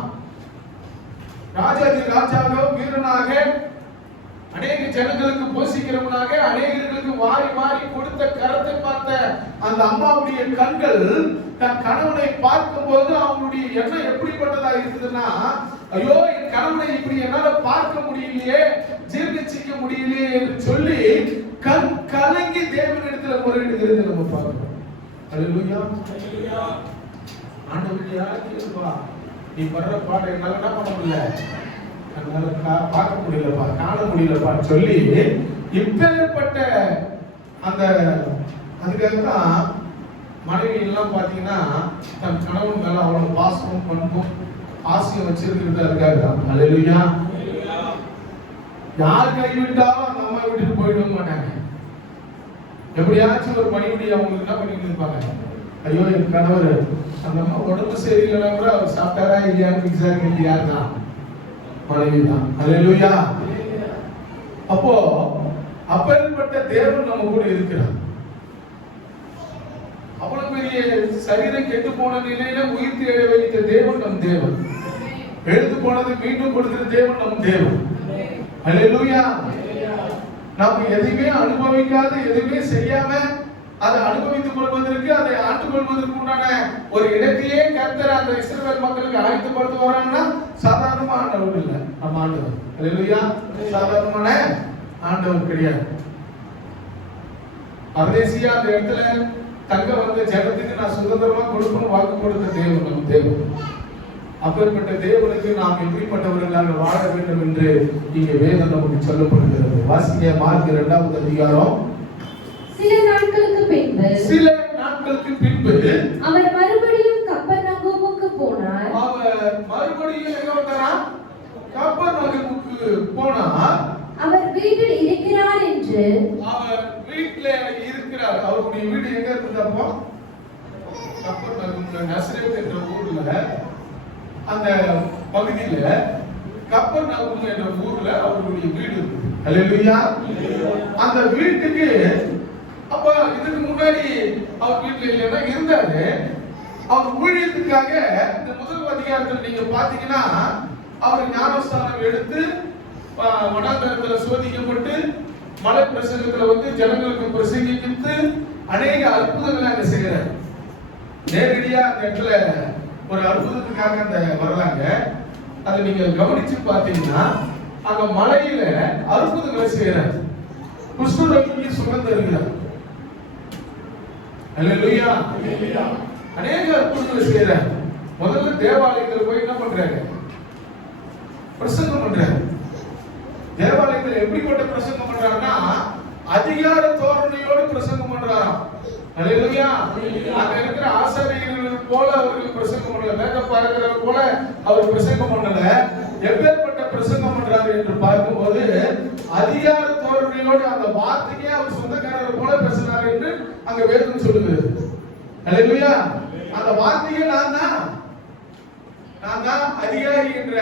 ராஜாதி ராஜாவோ வீரனாக அநேக ஜனங்களுக்கு போஷிக்கிறவனாக அநேகர்களுக்கு வாரி வாரி கொடுத்த கரத்தை பார்த்த அந்த அம்மாவுடைய கண்கள் தன் கணவனை பார்க்கும் போது அவங்களுடைய எண்ணம் எப்படிப்பட்டதா இருக்குதுன்னா, ஐயோ என் கணவனை இப்படி என்னால பார்க்க முடியலையே, ஜீர்ணிச்சிக்க முடியலையே என்று சொல்லி கண் கலங்கி தேவனிடத்துல முறையிடுகிறது நம்ம பார்க்கிறோம். அல்லேலூயா. ஆண்டவரே யாருப்பா நீ படுற பாட என்னால என்ன பண்ண முடியல, என்னால பார்க்க முடியலப்பா, காண முடியலப்பா சொல்லி இப்பேற்பட்ட அந்த அதுக்காக தான் மனைவி எல்லாம் பாத்தீங்கன்னா தன் கணவன் மேல அவ்வளவு பாசமும் பண்பும் ஆசையும் வச்சிருக்கிறது அதுக்காக தான். அல்லேலூயா. யார் கைவிட்டாலும் அந்த அம்மா விட்டுட்டு போயிட மாட்டாங்க. எப்படியாச்சும் ஒரு பணிவிடி அவங்களுக்கு என்ன பண்ணிட்டு இருப்பாங்க, ஐயோ என் கணவர் அந்த அம்மா உடம்பு சரியில்லைன்னா கூட அவர் சாப்பிட்டாரா இல்லையான்னு விசாரிக்கிறது யார் தான்? மனைவி தான். அல்லேலூயா. அப்போ அப்பேற்பட்ட தேவன் நம்ம கூட இருக்கிறார். அவ்வளவு பெரிய சரீரம் கெட்டு போன நிலையில உயிர்த்து எழ வைத்த தேவன் நம் தேவன். எழுந்து போனது மீண்டும் கொடுக்கிற தேவன் நம் தேவன். அல்லேலூயா. நாம் எதையுமே அனுபவிக்காத, எதுவுமே செய்யாம அதை அனுபவித்துக் கொள்வதற்கு, அதை ஆண்டுக் கொள்வதற்கு உண்டான ஒரு இடத்தையே கர்த்தர் அந்த இஸ்ரவேல் மக்களுக்கு ஆயத்தப்படுத்த வராங்கன்னா சாதாரணமான ஆண்டவர் இல்லை நம்ம ஆண்டவர். அல்லேலூயா. சாதாரணமான ஆண்டவர் கிடையாது. பரதேசியா அந்த இடத்துல தங்க வந்த ஜனத்துக்கு நான் சுதந்திரமா கொடுக்கணும் வாக்கு கொடுத்த தேவன் நம் தேவன். அப்பேற்பட்ட தேவனுக்கு நாம் எப்படிப்பட்டவர்களாக வாழ வேண்டும் என்று இங்கே வேதம் நமக்கு சொல்லப்படுகிறது. வாசிக்க மார்க் 2வது அதிகாரம். சில நாட்களுக்கு பின்பு அவர் மறுபடியும் கப்பர்நகூமுக்கு போனார். அவர் மறுபடியும் எங்க வந்தாரா? கப்பர்நகூமுக்கு போனார். அவர் வீட்டில் இருக்கிறார் என்று. அவர் வீட்டில் இருக்கிறார். அவருடைய வீடு எங்க இருந்தப்போ? கப்பர்நகூம், நசரேத் என்ற ஊர்ல, அந்த பகுதியில கப்பர்நகூம் என்ற ஊர்ல அவருடைய வீடு இருக்கு. அல்லேலூயா. அந்த வீட்டுக்கு அப்ப இதுக்கு முன்னாடி அவர் வீட்டுல இல்லைன்னா இருந்தாரு. அவர் ஊழியத்துக்காக இந்த முதல் அதிகாரத்தில் நீங்க பாத்தீங்கன்னா அவர் ஞானஸ்தானம் எடுத்து வனாந்தரத்துல சோதிக்கப்பட்டு மலை பிரசங்கத்துல வந்து ஜனங்களுக்கு பிரசங்கித்து அநேக அற்புதங்களை அங்க செய்யறாரு. நேரடியா அந்த இடத்துல ஒரு அற்புதத்துக்காக அந்த வரலாங்க. அதை நீங்க கவனிச்சு பாத்தீங்கன்னா அங்க மலையில அற்புதங்களை செய்யறாரு. குஷ்டரோகிக்கு சுகம் தருகிறார். அல்லேலூயா. அநேக அற்புதங்களை செய்யறாரு. முதல்ல தேவாலயத்தில் போய் என்ன பண்றாரு? பிரசங்கம் பண்றாரு. தேவாலயத்தில் எப்படிப்பட்ட பிரசங்கம் பண்றாருன்னா அதிகார தோரணையோடு பிரசங்கம் பண்றாராம். அல்லேலூயா. அங்க இருக்கிற ஆசாரியர்கள் போல அவர்கள் பிரசங்கம் பண்ணல, வேத பார்க்கிறவர் போல அவர் பிரசங்கம் பண்ணல. எப்பேற்பட்ட பிரசங்கம் பண்றாரு என்று பார்க்கும்போது அதிகார தோரணையோடு அந்த வார்த்தையே அவர் சொந்தக்காரர் போல பேசுறாரு என்று அங்க வேதம் சொல்லுகிறது. அல்லேலூயா. அந்த வார்த்தையே நான் தான் அதிகாரி என்ற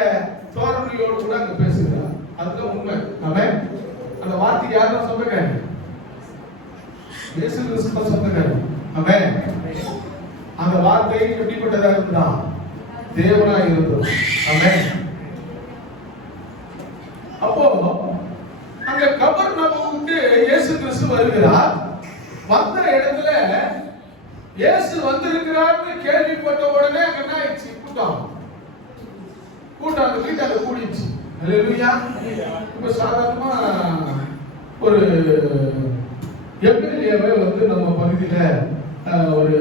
தோரணையோடு கூட அங்க பேசுகிறார். அதுதான் உண்மை. ஆமென். அந்த வார்த்தைக்கு யாரும் சொந்தக்காரர்? இயேசு கிறிஸ்து சொந்தக்காரர். ஆமென். அந்த வார்த்தை எப்படிப்பட்டதா இருந்தா? தேவனாய் இருந்தது. ஆமென். அப்போ அங்க கபர்நகூமுக்கு இயேசு கிறிஸ்து வருகிறார். வந்த இடத்துல இயேசு வந்திருக்கிறார்னு கேள்விப்பட்ட உடனே அங்க என்ன ஆயிடுச்சு? கூட்டம் அந்த வீட்டால கூடிடுச்சு. அல்லேலூயா. இப்ப சாதாரணமா ஒரு எம்எல்ஏவே வந்து நம்ம பகுதியில ஒரு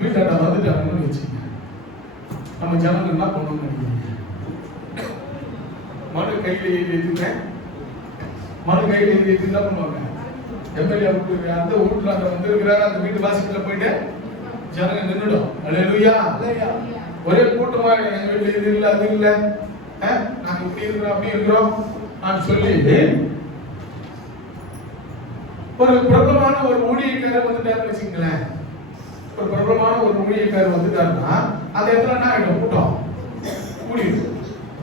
வீட்டாண்ட வந்துட்டாங்கன்னு வச்சுக்கோங்க. நம்ம ஜனங்கள் என்ன பண்ணணும்? மனு கையில் எழுதிட்டு என்ன பண்ணுவாங்க? எம்எல்ஏ அந்த வீட்டுல அங்க வந்திருக்கிறாரு, அந்த வீட்டு வாசல்ல போயிட்டு ஜனங்க நின்னுடும். அல்லேலூயா. ஒரே கூட்டமா எங்க வீட்டுல இது இல்ல அது இல்ல, நாங்க இப்படி இருக்கிறோம் அப்படி இருக்கிறோம் நான் சொல்லி ஒரு பிரபலமான ஒரு ஊழியக்காரர் வந்துட்டாருன்னு வச்சுங்களேன். ஒரு பிரபலமான ஒரு ஊழியக்காரர் வந்துட்டாருன்னா அந்த இடத்துல என்ன ஆயிடும்? கூட்டம்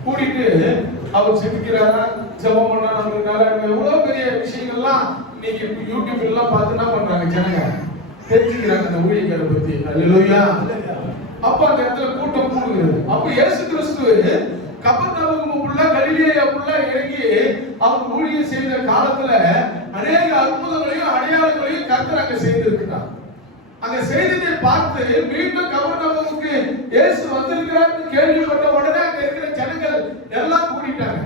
கூடிட்டு அவர் செபிக்கிறாரா, ஜெபம் பண்ணாரு, எவ்வளவு பெரிய விஷயங்கள்லாம் இன்னைக்கு யூடியூப் எல்லாம் பார்த்து என்ன பண்றாங்க ஜனங்க தெரிஞ்சுக்கிறாங்க அந்த ஊழியக்காரரை பத்தி. அல்லேலூயா. அப்ப அந்த இடத்துல கூட்டம் கூடுகிறது. அப்ப இயேசு கிறிஸ்து கபர்நகூமுக்குள்ள கலிலேயாவுக்குள்ள இறங்கி அவர் ஊழியம் செய்த காலத்துல அநேக அற்புதங்களையும் அடையாளங்களையும் கர்த்தர் அங்க செய்திருக்கிறார். அங்க செய்ததை பார்த்து மீண்டும் கபர்நகூமுக்கு இயேசு வந்திருக்கிறார்னு கேள்விப்பட்ட உடனே அங்க இருக்கிற ஜனங்கள் எல்லாம் கூடிட்டாங்க.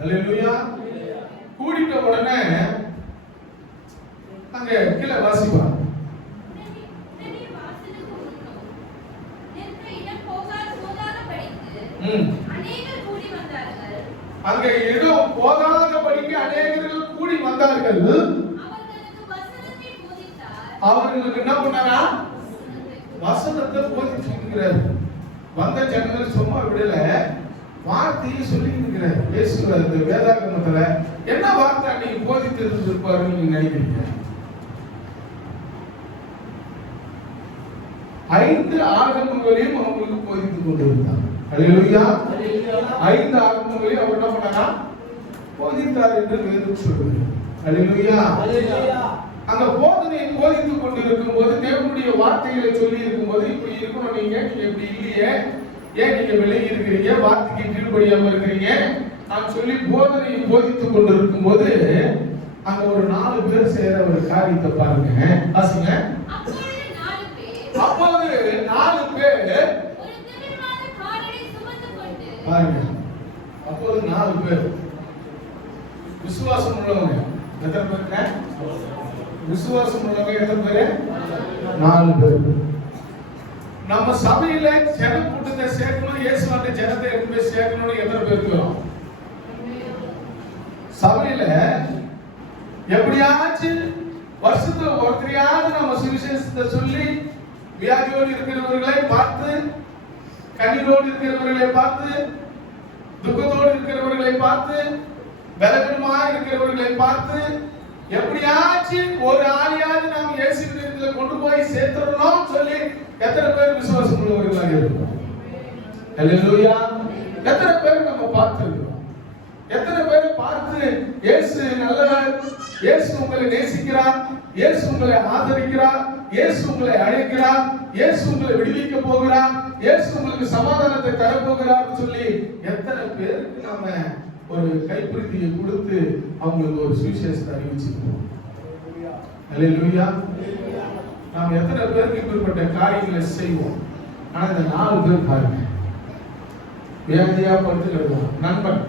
அல்லேலூயா. கூடிட்ட உடனே அங்க கீழே வாசிப்பார். அங்க இடம் போதாதபடிக்கு அநேகர்கள் கூடி வந்தார்கள். அவர்களுக்கு என்ன பண்ணாரா? வசனத்தை போதிச்சு இருக்கிறார். வந்த ஜனங்கள் சும்மா விடல, வார்த்தையை சொல்லி இருக்கிறார். பேசுகிறது வேதாகமத்துல என்ன வார்த்தை அன்னைக்கு போதித்து இருப்பாரு நீங்க நினைக்கிறீங்க? 5 ஆகமங்களையும் அவங்களுக்கு போதித்துக் கொண்டிருந்தார். அல்லேலூயா. 5 ஆகமங்களையும் அவர் என்ன பண்ணாரா? போதித்தார் என்று வேதம் சொல்லுது. அல்லேலூயா. அந்த போதனையை போதித்துக் கொண்டிருக்கும் போது தேவனுடைய வார்த்தைகளை சொல்லி இருக்கும் போது இப்படி இருக்கணும், நீங்க இப்படி இல்லையே, ஏன் நீங்க விலகி இருக்கிறீங்க, வார்த்தைக்கு கீழ்ப்படியாம இருக்கிறீங்க நான் சொல்லி போதனையை போதித்துக் கொண்டிருக்கும் போது அங்க ஒரு 4 பேர் செய்யற ஒரு காரியத்தை பாருங்க. வாசிங்க. அப்போது 4 பேர் பாருங்க. அப்போது 4 பேர் விசுவாசம் உள்ளவங்க. எத்தனை பேருங்க? விசுவாசம் உள்ளவங்க எத்தனை பேரு? 4 பேர். நம்ம சபையில ஜன கூட்டத்தை சேர்க்கணும், இயேசுவான ஜனத்தை எப்பவுமே சேர்க்கணும்னு எத்தனை பேருக்கு வரும்? சபையில எப்படியாச்சும் வருஷத்துல ஒருத்தரையாவது நம்ம சுவிசேஷத்தை சொல்லி வியாதியோடு இருக்கிறவர்களை பார்த்து, கண்ணீரோடு இருக்கிறவர்களை பார்த்து, துக்கத்தோடு இருக்கிறவர்களை பார்த்து, பலவீனமா இருக்கிறவர்களை பார்த்து எப்படியாச்சும் ஒரு ஆளியாவது நாம் இயேசுவிடத்துல கொண்டு போய் சேர்த்துடணும் சொல்லி எத்தனை பேர் விசுவாசம் உள்ளவர்களாக இருக்கிறோம்? ஹல்லேலூயா. எத்தனை பேர் நம்ம பார்த்திருக்கிறோம்? எத்தனை பேர் பார்த்து இயேசு நல்லவர், இயேசு உங்களை நேசிக்கிறார், இயேசு உங்களை ஆதரிக்கிறார், இயேசு உங்களை அழைக்கிறார், இயேசு உங்களை விடுவிக்க போகிறார், இயேசு உங்களுக்கு சமாதானத்தை தர போகிறார் சொல்லி எத்தனை பேருக்கு நாம ஒரு கைப்பிடியை கொடுத்து அவங்களுக்கு ஒரு சுவிசேஷத்தை அறிவிச்சிருக்கோம்? ஹல்லேலூயா. நாம் எத்தனை பேருக்கு இப்படிப்பட்ட காரியங்களை செய்வோம்? ஆனா இந்த 4 பேர் பாருங்க, வியாதியா படுத்து கிடக்கும் நண்பன்.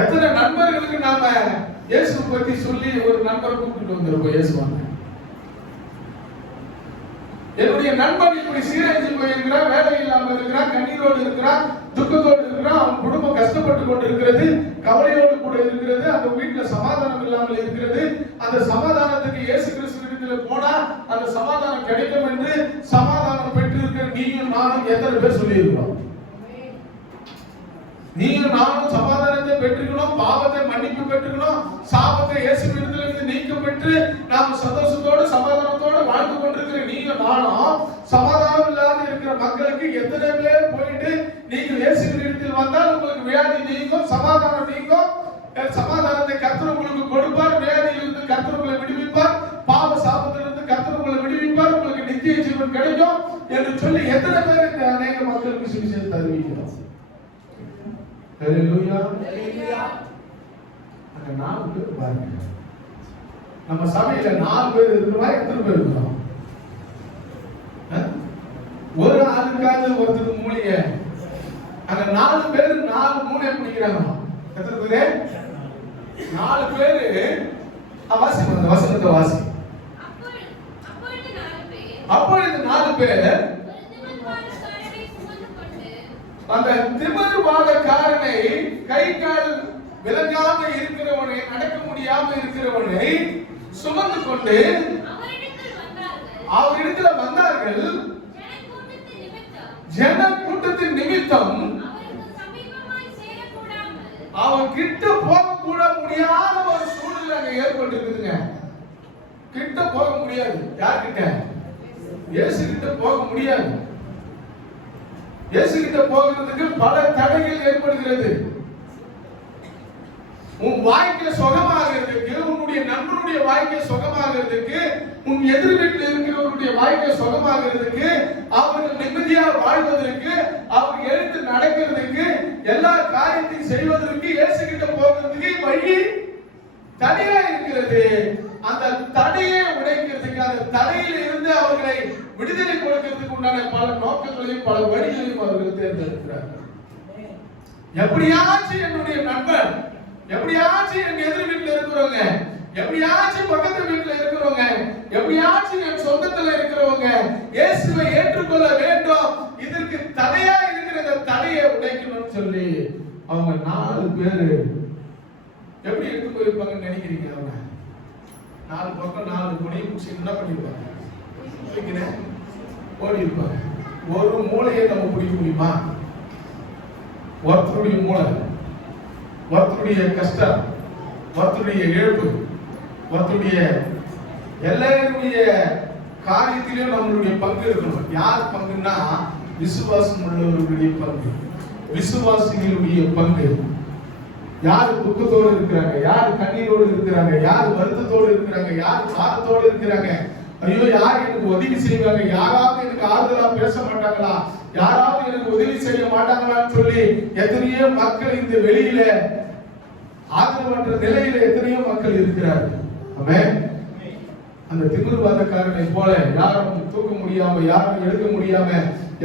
எத்தனை நண்பர்களுக்கு நாம இயேசு பத்தி சொல்லி ஒரு நண்பரை கூப்பிட்டு வந்திருக்கோம்? இயேசுவாங்க, என்னுடைய நண்பன் இப்படி சீரழிஞ்சு போயிருக்கிறான், வேலை இல்லாம இருக்கிறான், கண்ணீரோடு இருக்கிறான், துக்கத்தோடு இருக்கிறான், அவன் குடும்பம் கஷ்டப்பட்டு கொண்டு இருக்கிறது, கவலையோடு கூட இருக்கிறது, அந்த வீட்டுல சமாதானம் இல்லாமல் இருக்கிறது. அந்த சமாதானத்துக்கு இயேசு கிறிஸ்துவிடத்தில் போனா அந்த சமாதானம் கிடைக்கும் என்று சமாதானம் பெற்று இருக்கிற நீயும் நானும் எத்தனை பேர் சொல்லி இருக்கிறோம்? நீயும் நானும் சமாதானத்தை பெற்றுக்கணும், பாவத்தை மன்னிப்பு பெற்றுக்கணும், சாபத்தை இயேசுவிடத்திலிருந்து நீக்க பெற்று நாம் சந்தோஷத்தோடு சமாதானத்தோடு வாழ்ந்து கொண்டிருக்கிற நீயும் நானும் சமாதானம் இல்லாத இருக்கிற மக்களுக்கு எத்தனை பேர் போயிட்டு நீங்கள் இயேசுவிடத்தில் வந்தால் உங்களுக்கு வியாதி நீங்கும், சமாதானம் நீங்கும், சமாதானத்தை கர்த்தர் உங்களுக்கு கொடுப்பார், வியாதியிலிருந்து கர்த்தர் உங்களை விடுவிப்பார், பாவ சாபத்திலிருந்து கர்த்தர் உங்களை விடுவிப்பார், உங்களுக்கு நித்திய ஜீவன் கிடைக்கும் என்று சொல்லி எத்தனை பேர் இந்த அநேக மக்களுக்கு சுவிசேஷத்தை அறிவிக்கிறோம்? ஹல்லேலூயா. அந்த 4 பேர் பாருங்க. நம்ம சபையில 4 பேர் இருக்கிறோம், எத்தனை பேர் இருக்கிறோம்? ஒரு ஆளுக்காவது ஒருத்தருக்கு மூலிய அந்த 4 பேர் 4 மூளை பிடிக்கிறாங்க. எத்தனை பேர்? 4 பேரு. வாசி, அந்த வசனத்தை வாசி. அப்பொழுது 4 பேர் அந்த திமிர்வாதக்காரனை, கை கால் விளங்காம இருக்கிறவனை, நடக்க முடியாம இருக்கிறவனை சுமந்து கொண்டு அவரிடத்துல வந்தார்கள். ஜன கூட்டத்தின் நிமித்தம் அவன் கிட்ட போக கூட முடியாத ஒரு சூழ்நிலை அங்க ஏற்பட்டு இருக்குதுங்க. கிட்ட போக முடியாது. யார்கிட்ட? இயேசு கிட்ட போக முடியாது. இயேசு கிட்ட போகிறதுக்கு பல தடைகள் ஏற்படுகிறது. உன் வாழ்க்கை சுகமாகிறதுக்கு, உன்னுடைய நண்பனுடைய வாழ்க்கை சுகமாகிறதுக்கு, உன் எதிர் வீட்டில் இருக்கிறவருடைய வாழ்க்கை சுகமாகிறதுக்கு, அவர்கள் நிம்மதியாக வாழ்வதற்கு, அவர் எழுந்து நடக்கிறதுக்கு, எல்லா காரியத்தையும் செய்வதற்கு இயேசு கிட்ட போகிறதுக்கு வழி தடையா இருக்கிறது. அந்த தடையை உடைக்கிறதுக்கு, அந்த தடையில் இருந்து அவர்களை விடுதலை கொடுக்கிறதுக்கு உண்டான பல நோக்கங்களையும் பல வழிகளையும் அவர்கள் தேர்ந்தெடுக்கிறார்கள். எப்படியாச்சும் என்னுடைய நண்பன், எப்படியாச்சும் என் எதிர் வீட்டுல இருக்கிறவங்க, எப்படியாச்சும் பக்கத்து வீட்டுல இருக்கிறவங்க, எப்படியாச்சும் என் சொந்தத்துல இருக்கிறவங்க இயேசுவை ஏற்றுக்கொள்ள வேண்டும், இதற்கு தடையா இருக்கிற இந்த தடையை உடைக்கணும்னு சொல்லி அவங்க 4 பேரு எப்படி எடுத்து போயிருப்பாங்கன்னு நினைக்கிறீங்க? அவங்க 4 பக்கம் 4 முனையும் முடிச்சு என்ன பண்ணிருப்பாங்க? ஓடி இருப்பாங்க. ஒரு மூளையை நம்ம பிடிக்க முடியுமா? ஒருத்தருடைய மூளை, ஒருத்தருடைய கஷ்டம், ஒருத்தருடைய இழப்பு, ஒருத்தருடைய எல்லாருடைய காரியத்திலும் நம்மளுடைய பங்கு இருக்கணும். யார் பங்குன்னா விசுவாசம் உள்ளவர்களுடைய பங்கு, விசுவாசிகளுடைய பங்கு. யாரு துக்கத்தோடு இருக்கிறாங்க, யாரு கண்ணீரோடு இருக்கிறாங்க, யாரு வருத்தத்தோடு இருக்கிறாங்க, யாரு பாரத்தோடு இருக்கிறாங்க, ஐயோ யார் எனக்கு உதவி செய்வாங்க, யாராவது எனக்கு ஆறுதலா பேச மாட்டாங்களா, யாராவது எனக்கு உதவி செய்ய மாட்டாங்களான்னு சொல்லி எத்தனையோ மக்கள் இந்த வெளியில ஆதரவற்ற நிலையில எத்தனையோ மக்கள் இருக்கிறார்கள். ஆமென். அந்த திமிர்வாதக்காரனை போல யாரும் தூக்க முடியாம, யாரும் எடுக்க முடியாம,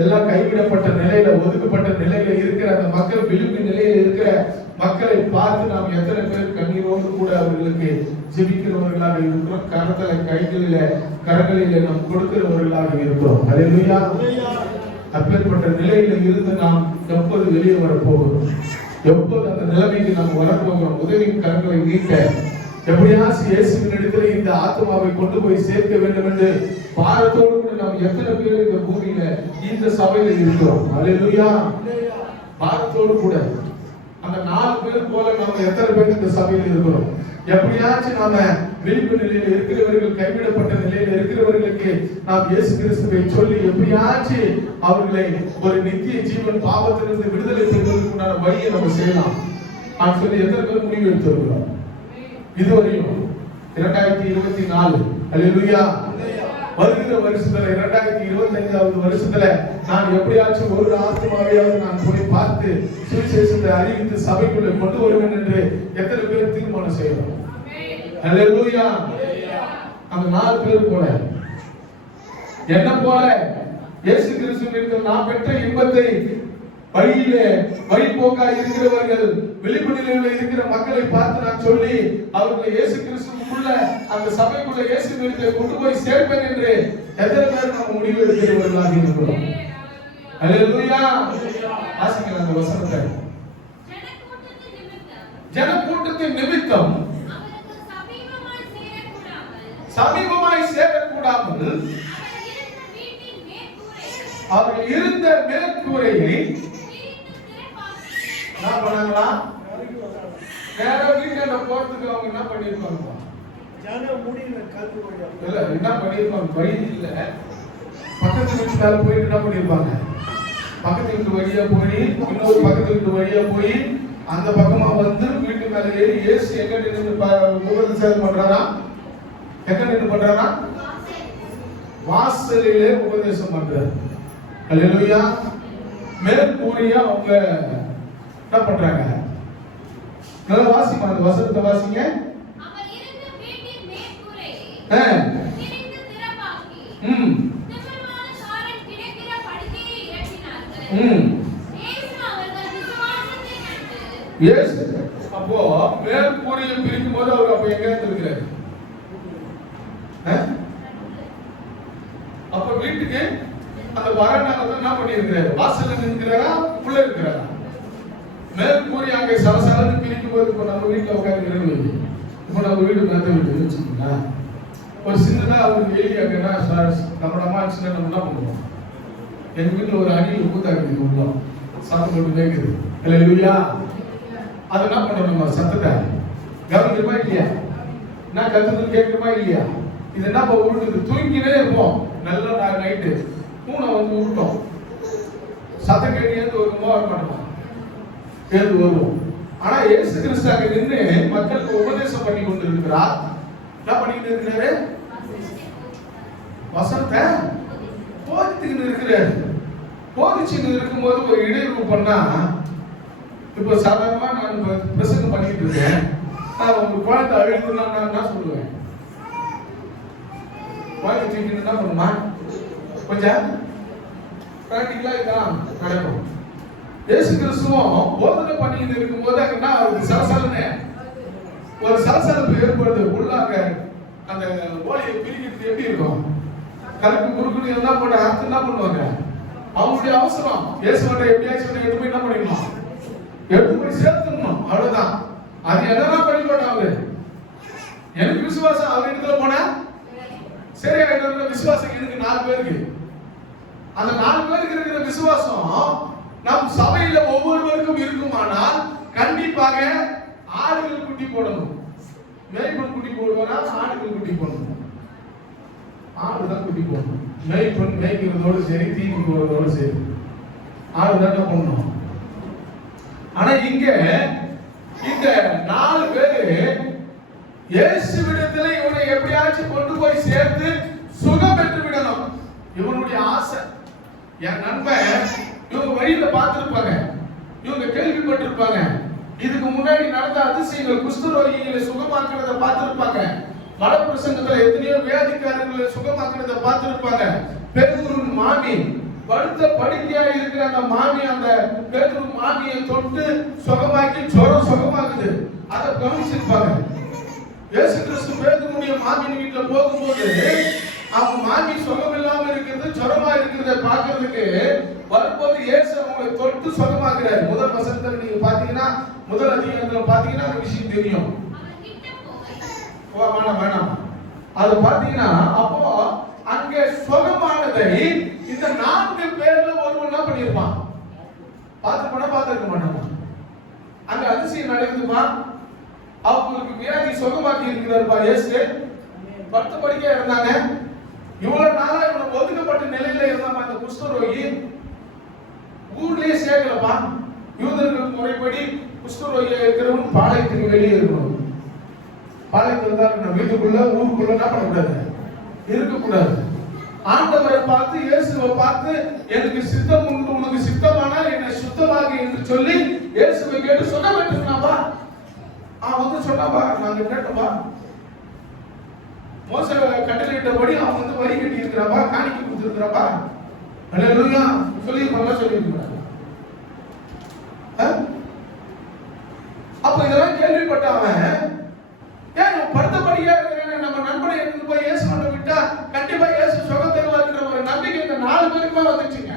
எல்லாம் கைவிடப்பட்ட நிலையில, ஒதுக்கப்பட்ட நிலையில இருக்கிற அந்த மக்கள், விளிம்பு நிலையில இருக்கிற மக்களை பார்த்து நாம் எத்தனை பேர் கண்ணீரோடு கூட அவர்களுக்கு ஜெபிக்கிறவர்களாக இருக்கிறோம். கரங்களில நாம் கொடுக்கிறவர்களாக இருக்கிறோம். அல்லேலூயா. அப்பேற்பட்ட நிலையில இருந்து நாம் எப்போது வெளியே வரப்போகிறோம்? எப்போது அந்த நிலைமைக்கு நாம் வரப்போகிறோம்? உதவி கரங்களை நீட்ட எப்படியாவது இயேசுவின் இடத்துல இந்த ஆத்மாவை கொண்டு போய் சேர்க்க வேண்டும் என்று பாரத்தோடு கூட நாம் எத்தனை பேர் இந்த பூமியில இந்த சபையில இருக்கிறோம்? அல்லேலூயா. பாரத்தோடு கூட அந்த 4 பேர் போல நம்ம எத்தனை பேர் இந்த சபையில் இருக்கிறோம்? எப்படியாச்சும் நாம விழிப்பு நிலையில இருக்கிறவர்கள், கைவிடப்பட்ட நிலையில இருக்கிறவர்களுக்கு நாம் இயேசு கிறிஸ்துவை சொல்லி எப்படியாச்சும் அவர்களை ஒரு நித்திய ஜீவன், பாவத்திலிருந்து விடுதலை பெறுவதற்குண்டான வழியை நம்ம செய்யலாம். நான் சொல்லி எத்தனை பேர் முடிவு எடுத்திருக்கிறோம் இதுவரையும்? 2024 அல்லேலூயா. வருகிற வருஷத்துல 2025வது வருஷத்துல நான் எப்படியாச்சும் ஒரு ஆத்மாவையாவது நான் போய் பார்த்து சுவிசேஷத்தை அறிவித்து சபைக்குள்ள கொண்டு வருவேன் என்று எத்தனை பேர் தீர்மானம் செய்யறோம்? அல்லேலூயா. அந்த 4 பேர் போல, என்ன போல இயேசு கிறிஸ்துவின் நான் பெற்ற இன்பத்தை வழியிலே வழிபோக்கா இருக்கிறவர்கள், விழிப்பு நிலையில இருக்கிற மக்களை பார்த்து நான் சொல்லி அவர்களை இயேசு கிறிஸ்துவுக்குள்ள அந்த சபைக்குள்ள இயேசுவிற்கு கொண்டு போய் சேர்ப்பேன் என்று எத்தனை பேர் நம்ம முடிவு எடுக்கிறவர்களாக இருக்கிறோம்? அல்லேலூயா. வாசிங்க அந்த வசனத்தை. ஜனக்கூட்டத்தின் நிமித்தம் சமீபமாய் சேரக்கூடாமல் அவர்கள் இருந்த மேற்கூரையை என்ன பண்ணாங்களா? வேற வீட்டாண்ட போறதுக்கு அவங்க என்ன பண்ணிருப்பாங்க? இல்ல என்ன பண்ணிருப்பாங்க? வழி இல்ல, பக்கத்து வீட்டு மேல போயிட்டு என்ன பண்ணிருப்பாங்க? பக்கத்து வீட்டு வழியா போய் இன்னொரு பக்கத்து வீட்டு வழியா போய் அந்த பக்கமா வந்து வீட்டு மேல ஏறி இயேசு எங்க நின்று உபதேசம் பண்றாரா? எங்க நின்று பண்றாரா? வாசலிலே உபதேசம் பண்றாரு. அல்லேலூயா. மேற்கூரையா அவங்க என்ன பண்றாங்க? நல்லா வாசிங்க அந்த வசனத்தை வாசிங்க. அவர் இருந்த வீட்டின் மேற்கூரையை திறந்து திறப்பாக்கி திமிர்வாத சாரன் கிடக்கிற படுக்கையை இறக்கினார்கள். இயேசு அவர்கள் விசுவாசத்தை கண்டு இயேசு அப்போ மேற்கூரையை பிரிக்கும் போது அவர் அப்ப எங்க இருக்கிறாரு? அப்ப வீட்டுக்கு அந்த வரண்டால என்ன பண்ணிருக்கிறாரு? வாசல்ல நின்னுக்கிறாரா, உள்ள இருக்கிறாரா? மேற்கூரை அங்கே சலசலன்னு பிரிக்கும் போது இப்போ நம்ம வீட்டுல உட்காந்துக்கிறேன்னு, இப்போ நம்ம வீடு மேத்த வீடு வச்சுக்கோங்களா, ஒரு சின்னதா அவருக்கு எழுதி அங்கன்னா நம்மளோட அம்மா சின்ன நம்ம என்ன பண்ணுவோம்? எங்க வீட்டுல ஒரு அணியில் கூத்தாக்குது உள்ள சத்தம் போட்டு கேட்குது. அல்லேலூயா. அது என்ன பண்றோம்? நம்ம சத்தத்தை கவனிக்கிறோமா இல்லையா? என்ன கத்துன்னு கேட்கிறோமா இல்லையா? இது என்ன உருட்டுது? தூங்கினே இருப்போம். நல்லா நைட்டு பூனை வந்து உருட்டோம், சத்தம் கேட்டு ஏந்து வருமா வர மாட்டோம்? ஏந்து வருவோம். ஆனா இயேசு கிறிஸ்து அங்க நின்று மக்களுக்கு உபதேசம் பண்ணி கொண்டு இருக்கிறார். என்ன பண்ணிட்டு இருக்கிறாரு? வசனத்தை போதித்துக்கிட்டு இருக்கிறாரு. போதிச்சுட்டு இருக்கும்போது ஒரு இடையூறு பண்ணா, இப்ப சாதாரணமா நான் பிரசங்கம் பண்ணிட்டு இருக்கேன், உங்க குழந்தை அழுதுன்னா நான் என்ன சொல்லுவேன்? குழந்தை தூக்கிட்டு என்ன பண்ணுமா? கொஞ்சம் பிராக்டிகலா இதான் நடக்கும். இயேசு கிறிஸ்துவும் போதனை பண்ணிட்டு இருக்கும்போது அங்கன்னா அவருக்கு சலசலன்னு ஒரு சலசலப்பு ஏற்படுது. உள்ளாங்க அந்த ஓலையை பிரிக்கிறது எப்படி இருக்கும்? கலக்கு குறுக்குன்னு என்ன பண்ண அர்த்தம் என்ன பண்ணுவாங்க? அவங்களுடைய அவசரம் இயேசுவனை எப்படியாச்சும் எடுத்து போய் என்ன பண்ணிடணும்? எடுத்து போய் சேர்த்துடணும், அவ்வளவுதான். அது என்னதான் பண்ணிக்கோட்டா அவரு? எனக்கு விசுவாசம் அவர் இடத்துல போன சரி ஆயிட்டு விசுவாசம் இருக்கு 4 பேருக்கு. அந்த 4 பேருக்கு இருக்கிற விசுவாசம் நம் சபையில ஒவ்வொருவருக்கும் இருக்குமானால் கண்டிப்பாக ஆடுகள் குட்டி போடணும். மேய்ப்பன் குட்டி போடுவாரா? ஆடுகள் குட்டி போடணும். ஆடுதான் குட்டி போடணும். மேய்ப்பன் மேய்க்கிறதோடு சரி, தீனி போடுறதோடு சரி, ஆடுதான் போடணும். ஆனா இங்க இந்த 4 பேரு இயேசுவிடத்துல இவனை எப்படியாச்சும் கொண்டு போய் சேர்த்து சுகம் பெற்று விடணும். இவனுடைய ஆசை. என் நண்பன் வழியில பார்த்திருப்பாங்க, இவங்க கேள்விப்பட்டிருப்பாங்க, இதுக்கு முன்னாடி நடந்த அதிசயங்கள், குஷ்டரோகிகளை சுகமாக்குறத பார்த்திருப்பாங்க, மலப்பிரசங்கத்துல எத்தனையோ வியாதிக்காரர்களை சுகமாக்குறத பார்த்திருப்பாங்க. பேதுருவின் மாமி படுத்த படுக்கையா இருக்கிற அந்த மாமி, அந்த பேதுரு மாமியை தொட்டு சுகமாக்கி ஜுரம் சுகமாக்குது, அதை கவனிச்சிருப்பாங்க. இயேசு கிறிஸ்து பேதுருடைய மாமியின் வீட்டுல போகும்போது அவங்க மாமி சுகம் இல்லாம இருக்கிறது, ஜுரமா இருக்கிறத பாக்குறதுக்கு வரும்போது இயேசு அவங்களை தொட்டு சுகமாக்குறாரு. முதல் வசனத்துல நீங்க பாத்தீங்கன்னா, முதல் அதிகாரத்துல பாத்தீங்கன்னா அந்த விஷயம் தெரியும். வேணாம் அது பாத்தீங்கன்னா, அப்போ அங்க சுகமானதை இந்த 4 பேர்ல ஒருவன் என்ன பண்ணிருப்பான்? பார்த்திருக்க மாட்டாங்க. அங்க அதிசயம் நடக்குதுப்பா. அவங்களுக்கு வியாதி சுகமாக்கி இருக்கிறாருப்பா இயேசு. படுத்த படுக்கையா இருந்தாங்க. இவ்வளவு நாளா இவங்க ஒதுக்கப்பட்ட நிலையில இருந்தாம அந்த குஷ்டரோகி ஊர்லயே சேர்க்கலப்பா. யூதர்கள் முறைப்படி குஷ்டரோகியா இருக்கிறவங்க பாளையத்துக்கு வெளியே இருக்கணும். பாளையத்துல தான் இருக்கணும். வீட்டுக்குள்ள ஊருக்குள்ள என்ன பண்ணக்கூடாது, இருக்கக்கூடாது. ஆண்டவரை பார்த்து, இயேசுவை பார்த்து, எனக்கு சித்தம் உண்டு, உனக்கு சித்தமானால் என்னை சுத்தமாகு என்று சொல்லி இயேசுவை கேட்டு சொன்ன பெற்றுனாப்பா. வந்து சொன்னாப்பா, நாங்க கேட்டோம்பா. மோசே கட்டளையிட்டபடி அவன் வந்து வரி கட்டி இருக்கிறாப்பா, காணிக்கை கொடுத்திருக்கிறாப்பா. அல்லேலூயா சொல்லியிருக்கிறார். அப்ப இதெல்லாம் கேள்விப்பட்ட அவன், ஏன் படுத்தபடியா இருக்கிறேன்னு நம்ம நண்பனை எடுத்து போய் இயேசு பண்ண விட்டா கண்டிப்பா இயேசு சுகம் தருவார்ன்ற ஒரு நம்பிக்கை இந்த 4 பேருக்குமே வந்துச்சுங்க.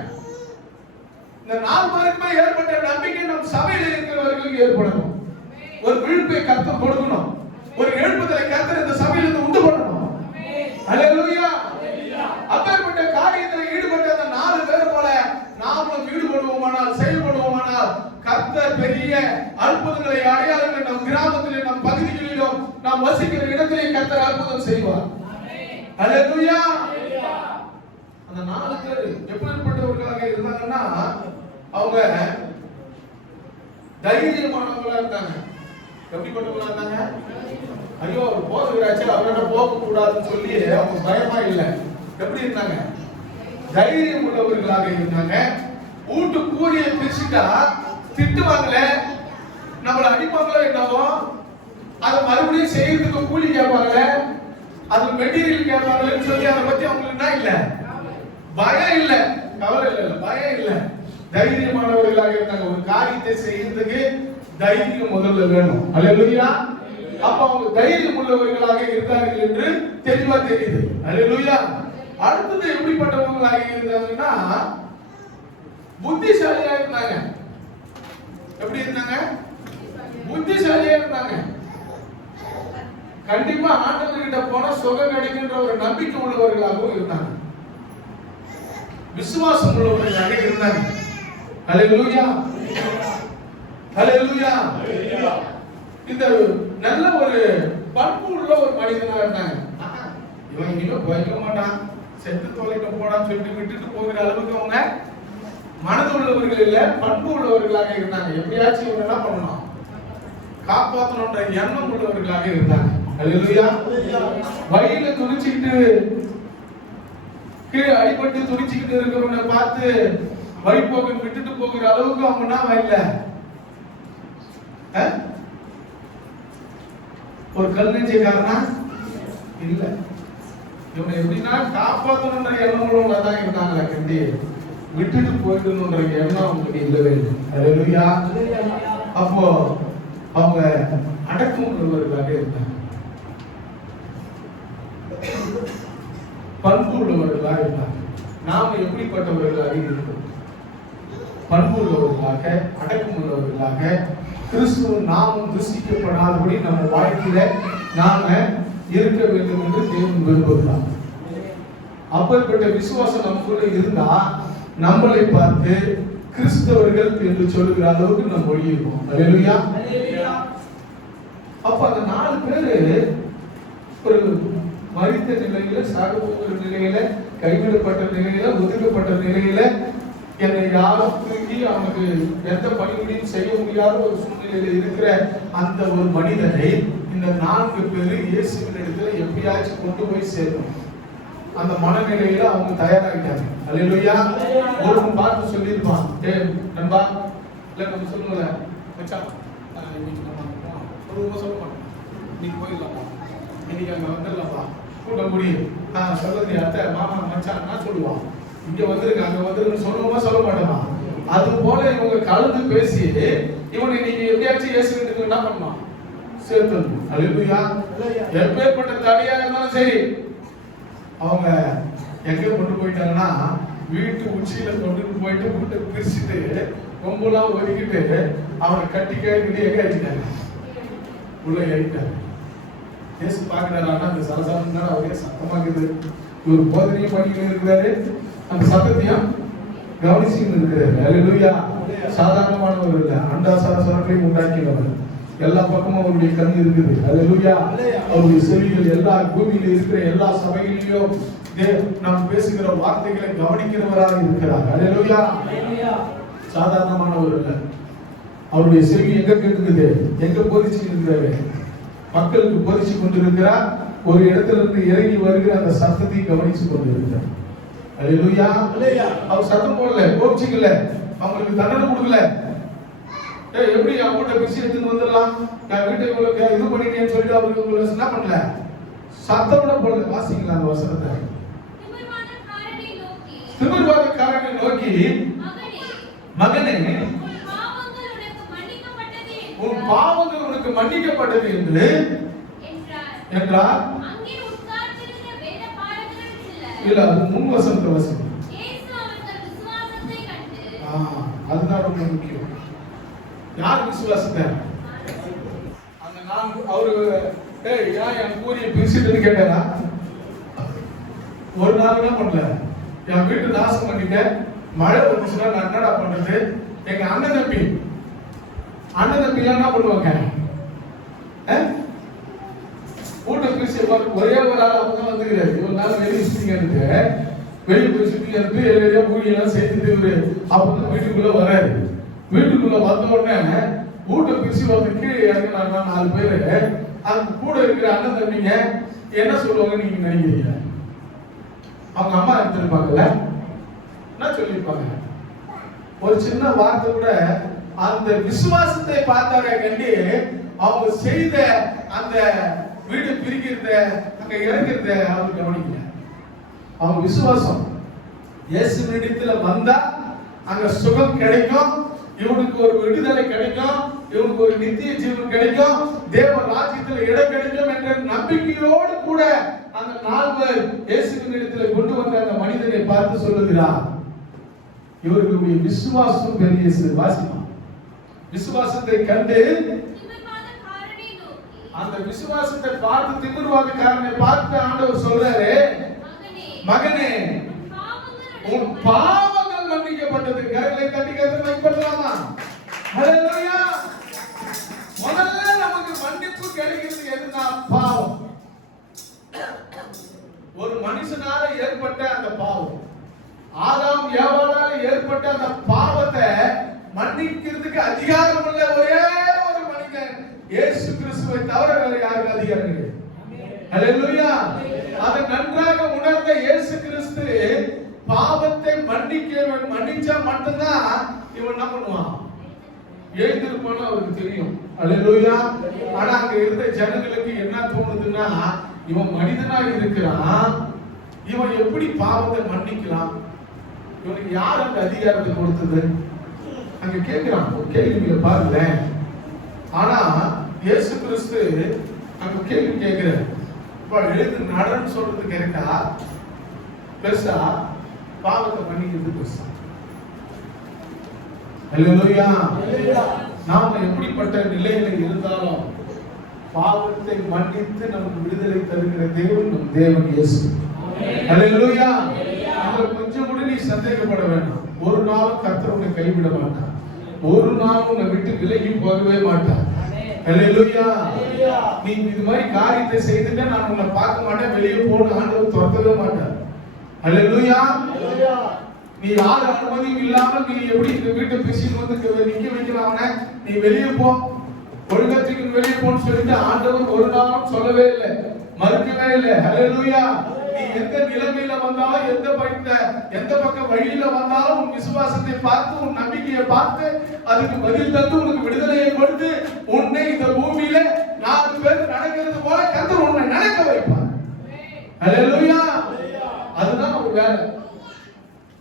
இந்த 4 பேருக்குமே ஏற்பட்ட நம்பிக்கை நம் சபையில் இருக்கிறவர்களுக்கு ஏற்படணும். ஒரு விழிப்பை கர்த்தர் கொடுக்கணும். ஒரு எழுப்புதலை கர்த்தர் இந்த சபையிலிருந்து உண்டு பண்ணணும். அல்லேலூயா. அப்பேற்பட்ட காரியத்தில் ஈடுபட்ட அந்த 4 பேர் போல நாமும் ஈடுபடுவோமானால், செயல்படுவோமானால் கர்த்தர் பெரிய அற்புதங்களை, அடையாளங்களை நம் கிராமத்திலே, நம் பகுதிகளிலும், நாம் வசிக்கிற இடத்திலே கர்த்தர் அற்புதம் செய்வார். அல்லேலூயா. அந்த 4 பேர் எப்படிப்பட்டவர்களாக இருந்தாங்கன்னா, அவங்க தைரியமானவங்களா இருந்தாங்க. எப்படிப்பட்டவங்களா இருந்தாங்க? ஐயோ அவர் போகிறாச்சு, அவர்கிட்ட போக கூடாதுன்னு சொல்லி அவங்க பயமா இல்லை. எப்படி இருந்தாங்க? தைரியம் உள்ளவர்களாக இருந்தாங்க. வீட்டு கூலியை பிரிச்சுட்டா திட்டுவாங்களே, நம்மளை அடிப்பாங்களோ என்னவோ, அதை மறுபடியும் செய்யறதுக்கு கூலி கேட்பாங்களே, அது மெட்டீரியல் கேட்பாங்களேன்னு சொல்லி அதை பத்தி அவங்களுக்கு என்ன இல்லை, பயம் இல்லை, கவலை இல்லை, பயம் இல்லை. தைரியமானவர்களாக இருந்தாங்க. ஒரு காரியத்தை செய்யறதுக்கு தைரியம் முதல்ல வேணும். அல்லேலூயா. அப்ப அவங்க தைரியம் உள்ளவர்களாக இருந்தார்கள் என்று தெளிவா தெரியுது. அல்லேலூயா. அடுத்தது எப்படிப்பட்டவர்களாக இருந்தாங்கன்னா, புத்திசாலியா இருந்தாங்க. எப்படி இருந்தாங்க? புத்திசாலியா இருந்தாங்க. கண்டிப்பா ஆண்டவர்கிட்ட போனா சுகம் கிடைக்கின்ற ஒரு நம்பிக்கை உள்ளவர்களாகவும் இருந்தாங்க. விசுவாசம் உள்ளவர்களாக இருந்தாங்க. அல்லேலூயா. அல்லேலூயா. இந்த நல்ல ஒரு பண்பு உள்ள ஒரு மனிதனா இருந்தாங்க. இவன் இனிமே போய்க்க மாட்டான், செத்து தொலைக்க போடான்னு சொல்லிட்டு விட்டுட்டு போகிற அளவுக்கு அவங்க மனது உள்ளவர்கள் இல்ல, பண்பு உள்ளவர்களாக இருந்தாங்க. எப்படியாச்சும் இவங்க என்ன பண்ணணும், காப்பாற்றணும்ன்ற எண்ணம் உள்ளவர்களாக இருந்தாங்க. அல்லேலூயா. வழியில துணிச்சுக்கிட்டு, கீழே அடிபட்டு துணிச்சுக்கிட்டு இருக்கிறவனை பார்த்து வழிபோக்கன் விட்டுட்டு போகிற அளவுக்கு அவங்க என்ன வரல. ஒரு கல் நெஞ்சக்காரனா இல்ல. இவனை எப்படின்னா காப்பாற்றணும்ன்ற எண்ணம் உள்ளவங்களா தான் இருந்தாங்களே கண்டி, விட்டுட்டு போயிடணும்ன்ற எண்ணம் அவங்களுக்கு இல்லவே இல்லை. அல்லேலூயா. அப்போ அவங்க அடக்கம் உள்ளவர்களாக இருந்தாங்க, பண்பு உள்ளவர்களாக இருந்தாங்க. நாம எப்படிப்பட்டவர்களாக இருக்கோம்? பண்பு உள்ளவர்களாக, அடக்கம் உள்ளவர்களாக, கிறிஸ்துவ நாமம் துஷ்டிக்கப்படாதபடி நம்ம வாழ்க்கையில நாம இருக்க வேண்டும் என்று தேவன் விரும்புகிறார். அப்பேற்பட்ட விசுவாசம் நமக்குள்ள இருந்தா நம்மளை பார்த்து கிறிஸ்தவர்கள் என்று சொல்லுகிற அளவுக்கு நம்ம ஒழியிருக்கோம். அல்லேலூயா. அப்ப அந்த 4 பேரு ஒரு மரித்த நிலையில, சாகுபோகிற நிலையில, கைவிடப்பட்ட நிலையில, ஒதுக்கப்பட்ட நிலையில, என்னை யாரும் தூக்கி அவனுக்கு எந்த பணிகளையும் செய்ய முடியாத ஒரு சூழ்நிலையில இருக்கிற அந்த ஒரு மனிதனை இந்த 4 பேரு இயேசுவின் இடத்துல எப்படியாச்சும் கொண்டு போய் சேர்க்கணும். அந்த மனநிலையில அவங்க தயாராகிட்டாங்க. அல்லேலூயா. ஒருவன் பார்த்து சொல்லியிருப்பான், நண்பா இல்ல நம்ம சொல்லுவோம்ல, மச்சான் இன்னைக்கு நம்ம ஒரு சொல்ல மாட்டோம், இன்னைக்கு போயிடலாம்ப்பா, இன்னைக்கு அங்க வந்துடலாம்ப்பா, கூட்டம் முடியும். சொல்றது அத்தை மாமா மச்சான் நான் சொல்லுவான், இங்க வந்துருக்கு அங்க வந்துருக்குன்னு சொல்லுவோமா சொல்ல மாட்டோமா? அது போல இவங்க கலந்து பேசி இவனை நீங்க எப்படியாச்சும் இயேசுக்கு என்ன பண்ணுவான், சேர்த்தணும். அல்லேலூயா. எப்பேற்பட்ட தடையா இருந்தாலும் சரி, அவங்க எங்க கொண்டு போயிட்டாங்கன்னா வீட்டு உச்சியில கொண்டு போயிட்டு வீட்டை பிரிச்சுட்டு கொம்பெல்லாம் ஒதுக்கிட்டு அவனை கட்டி கட்டி எங்க ஆயிட்டாங்க, உள்ள ஏறிட்டாங்க. இயேசு பாக்குறாரு, ஆனா அந்த சலசலன்னு அவரே சத்தமா இருக்குது. இவர் போதனையும் பண்ணிட்டு இருக்கிறாரு, அந்த சத்தத்தையும் கவனிச்சுட்டு இருக்கிறாரு. அல்லேலூயா. சாதாரணமானவர் இல்ல, அண்டா சலசலத்தையும் உண்டாக்கினவர். எல்லா பக்கமும் அவருடைய கண் இருக்குது. அல்லேலூயா. அவருடைய செவிகள் எல்லா பூமியில இருக்கிற எல்லா சபைகளிலும் நாம் பேசுகிற வார்த்தைகளை கவனிக்கிறவராக இருக்கிறார். அல்லேலூயா. சாதாரணமானவர் இல்ல, அவருடைய செவி எங்க கேட்குது, எங்க போதிச்சு இருக்கிறாரு, மக்களுக்கு போதிச்சு கொண்டிருக்கிறார். ஒரு இடத்துல இருந்து இறங்கி வருகிற அந்த சத்தத்தை கவனிச்சு கொண்டிருக்கிறார். அல்லேலூயா. அவர் சத்தம் போடல, கோபிச்சுக்கல, அவங்களுக்கு தண்டனை கொடுக்கல. எப்படி அவங்கள்ட்ட பிசி எடுத்துட்டு வந்துடலாம், நான் வீட்டை உங்களுக்கு இது பண்ணிட்டேன்னு சொல்லிட்டு அவருக்கு உங்களுக்கு என்ன பண்ணல, சத்தம் கூட போடல. வாசிக்கலாம் அந்த வசனத்தை. திமிர்வாதக்காரனை நோக்கி, மகனே உன் பாவங்கள் உனக்கு மன்னிக்கப்பட்டது என்று என்றார். இல்ல, அது முன் வசனத்தை வசனம். அதுதான் ரொம்ப முக்கியம். யார் விசுவாசத்தை? அந்த நான் அவரு ஏன் என் கூறிய பிரிச்சுட்டு கேட்டாரா? ஒரு நாள் என்ன பண்ணல, என் வீட்டு நாசம் பண்ணிட்டேன், மழை வந்துச்சுன்னா நான் என்னடா பண்றது? எங்க அண்ணன் தம்பி என்ன பண்ணுவாங்க, வீட்டை பிரிச்சு ஒரே ஒரு ஆள் அவங்க வந்துக்கிறாரு. ஒரு நாள் வெளியே சுத்திங்க இருக்கு, வெளியே போய் சுத்திங்க இருக்கு, எல்லா ஊழியெல்லாம் செய்துட்டு இவரு அப்பதான் வீட்டுக்குள்ள வராரு. வீட்டுக்குள்ள வந்த உடனே வீட்டை பிரிச்சு வந்துட்டு இறங்கினாங்க 4 பேரு. அந்த கூட இருக்கிற அண்ணன் தம்பிங்க என்ன சொல்லுவாங்க நீங்க நினைக்கிறீங்க? அவங்க அம்மா இருந்திருப்பாங்கல்ல, என்ன சொல்லியிருப்பாங்க? ஒரு சின்ன வார்த்தை கூட அந்த விசுவாசத்தை பார்த்தாங்க கண்டி அவங்க செய்த அந்த வீடு பிரிக்கிறத அங்க இறங்கிறத அவங்க கவனிக்கல. அவங்க விசுவாசம் இயேசுவினிடத்துல வந்தா அங்க சுகம் கிடைக்கும், இவனுக்கு ஒரு விடுதலை கிடைக்கும், இவனுக்கு ஒரு நித்திய ஜீவன் கிடைக்கும், தேவ ராஜ்யத்தில் இடம் கிடைக்கும் என்ற நம்பிக்கையோடு கூட அந்த 4 பேர் இயேசுவினிடத்தில் கொண்டு வந்த அந்த மனிதனை பார்த்து சொல்லுகிறார், இவர்களுடைய விசுவாசம் பெரிய வாசிமா. விசுவாசத்தை கண்டு அந்த விசுவாசத்தை பார்த்து திமிர்வாதக்காரனை பார்த்து ஆண்டவர் சொல்றாரு, மகனே உன் பாவங்கள் மன்னிக்கப்பட்டது. கரங்களை தட்டி கருத்து வைப்படலாமா? ஹல்லேலூயா. முதல்ல நமக்கு மன்னிப்பு கிடைக்கிறது எதுனா பாவம். ஒரு மனுஷனால ஏற்பட்ட அந்த பாவம், ஆதாம் ஏவாளால ஏற்பட்ட அந்த பாவத்தை மன்னிக்கிறதுக்கு அதிகாரம் உள்ள ஒரே ஒரு மனிதன் இயேசு கிறிஸ்துவை தவிர வேற யாருக்கு அதிகாரம் இல்லை. ஹல்லேலூயா. அதை நன்றாக உணர்ந்த இயேசு கிறிஸ்து பாவத்தை மன்னிச்சா மட்டும்தான் இவன் என்ன பண்ணுவான், எழுந்திருப்பான்னு அவருக்கு தெரியும். ஹல்லேலூயா. ஆனா அங்க இருந்த ஜனங்களுக்கு என்ன தோணுதுன்னா, இவன் மனிதனா இருக்கிறான், இவன் எப்படி பாவத்தை மன்னிக்கலாம், இவனுக்கு யார் அந்த அதிகாரத்தை கொடுத்தது? அங்க கேட்கிறான் ஒரு கேள்வியை பாருங்க. ஆனா இயேசு கிறிஸ்து அங்க கேள்வி கேட்கிறார், எழுந்து நடன்னு சொல்றது கரெக்டா பெருசா, பாவத்தை மன்னிக்கிறது பெருசா? ஹல்லேலூயா. நாம எப்படிப்பட்ட நிலையில இருந்தாலும் பாவத்தை மன்னித்து நமக்கு விடுதலை தருகிற தேவன் நம் தேவன் இயேசு. ஹல்லேலூயா. கொஞ்சம் கூட நீ சந்தேகப்பட வேண்டாம். ஒரு நாளும் கர்த்தர் உன்னை கைவிட மாட்டார், ஒரு நாளும் உன்னை விட்டு விலகி போகவே மாட்டார். ஹல்லேலூயா. நீ இது மாதிரி காரியத்தை செய்துட்டு நான் உன்னை பார்க்க மாட்டேன், வெளியே போன ஆண்டவர் துரத்தவே மாட்டார். ஹல்லேலூயா. நீ யார் அனுமதியும் இல்லாமல் நீ எப்படி இந்த வீட்டை பிரிச்சு வந்து நிக்க வைக்கலாம், நீ வெளியே போ, ஒழுங்கத்துக்கு வெளியே போன்னு சொல்லிட்டு ஆண்டவர் ஒரு நாளும் சொல்லவே இல்லை, மறுக்கவே இல்லை. ஹல்லேலூயா. நீ எந்த நிலைமையில வந்தாலும் எந்த பக்கம் வழியில வந்தாலும் உன் விசுவாசத்தை பார்த்து உன் நம்பிக்கையை பார்த்து அதுக்கு பதில் தந்து உனக்கு விடுதலையை கொடுத்து உன்னை இந்த பூமியில 4 பேர் நடக்கிறது போல கர்த்தர் உன்னை நடக்க வைப்பார். ஹல்லேலூயா. அதுதான் ஒரு வேலை.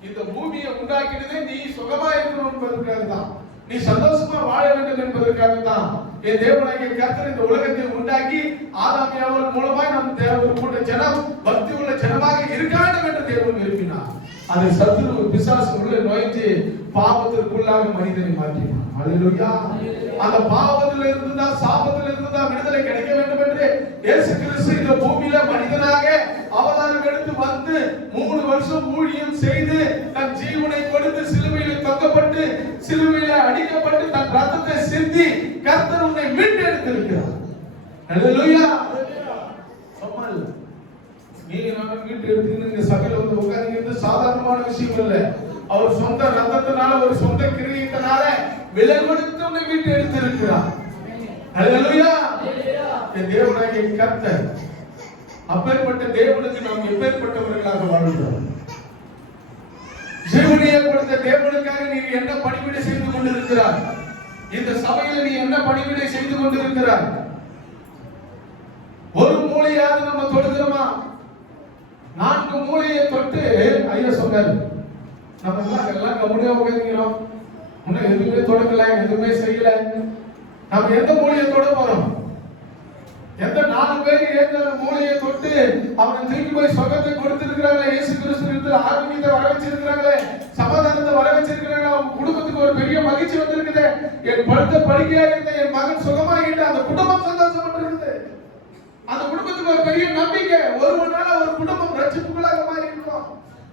இந்த பூமியை உண்டாக்கினதே நீ சுகமா இருக்கணும் என்பதற்காக தான், நீ சந்தோஷமா வாழ வேண்டும் என்பதற்காக தான் என் தேவனாகிய கர்த்தர் இந்த உலகத்தை உண்டாக்கி ஆதாம் ஏவாள் மூலமாய் நம் ஒரு கூட்ட ஜனம் பக்தி உள்ள ஜனமாக இருக்க வேண்டும் என்று தேவன் விரும்பினார். அதை சத்துரு பிசாசு உள்ள நுழைஞ்சு பாவத்திற்குள்ளாக மனிதனை மாற்றினார். ஹல்லேலூயா. அந்த பாவத்தில் இருந்து தான் சாபத்தில் இருந்து தான் விடுதலை கிடைக்க வேண்டும் என்று இயேசு கிறிஸ்து இந்த பூமியில மனிதனாக அவதாரம் எடுத்து வந்து 3 வருஷம் ஊழியம் செய்து தன் ஜீவனை கொடுத்து சிலுவையில் தொங்கப்பட்டு சிலுவையில் அடிக்கப்பட்டு தன் ரத்தத்தை சிந்தி கர்த்தர் உன்னை மீட்டெடுத்திருக்கிறார். ஹல்லேலூயா. சும்மா இல்ல, நீங்க நான் மீட்டெடுத்து இந்த சபையில வந்து உட்கார்ந்து சாதாரணமான விஷயம் இல்ல. அவர் சொந்த ரத்தத்தினால ஒரு சொந்த கிரியையினால விலை கொடுத்து உன்னை மீட்டெடுத்திருக்கிறார். ஹல்லேலூயா. என் தேவனாகிய கர்த்தர் அப்பேற்பட்ட தேவனுக்கு நாம் எப்பேற்பட்டவர்களாக வாழ்கிறோம். ஜீவனையை கொடுத்த தேவனுக்காக நீ என்ன பணிவிடை செய்து கொண்டிருக்கிறாய்? இந்த சபையில் நீ என்ன பணிவிடை செய்து கொண்டிருக்கிறாய்? ஒரு மூலையாவது நம்ம தொடுகிறோமா? 4 மூலையை தொட்டு ஐயா சொன்னார், நம்ம எல்லாம் கம்முனே உட்காந்துக்கிறோம், இன்னும் எதுவுமே தொடக்கல, எதுவுமே செய்யல. நம்ம எந்த மூலையை தொட போறோம்? எந்த 4 பேர் ஏந்த மூலையை தொட்டு அவனை திரும்பி போய் சொகத்தை கொடுத்திருக்கிறாங்களே, இயேசு கிறிஸ்துவின் ஆரோக்கியத்தை வர வச்சிருக்கிறாங்களே, சமாதானத்தை வர வச்சிருக்கிறாங்க, அவங்க குடும்பத்துக்கு ஒரு பெரிய மகிழ்ச்சி வந்திருக்குது, என் படுத்த படுக்கையா இருந்த என் மகன் சுகமாகிட்டு அந்த குடும்பம் சந்தோஷப்பட்டு இருக்குது, அந்த குடும்பத்துக்கு ஒரு பெரிய நம்பிக்கை, ஒருவனால ஒரு குடும்பம் ரட்சிப்புகளாக மாறி இருக்கும்,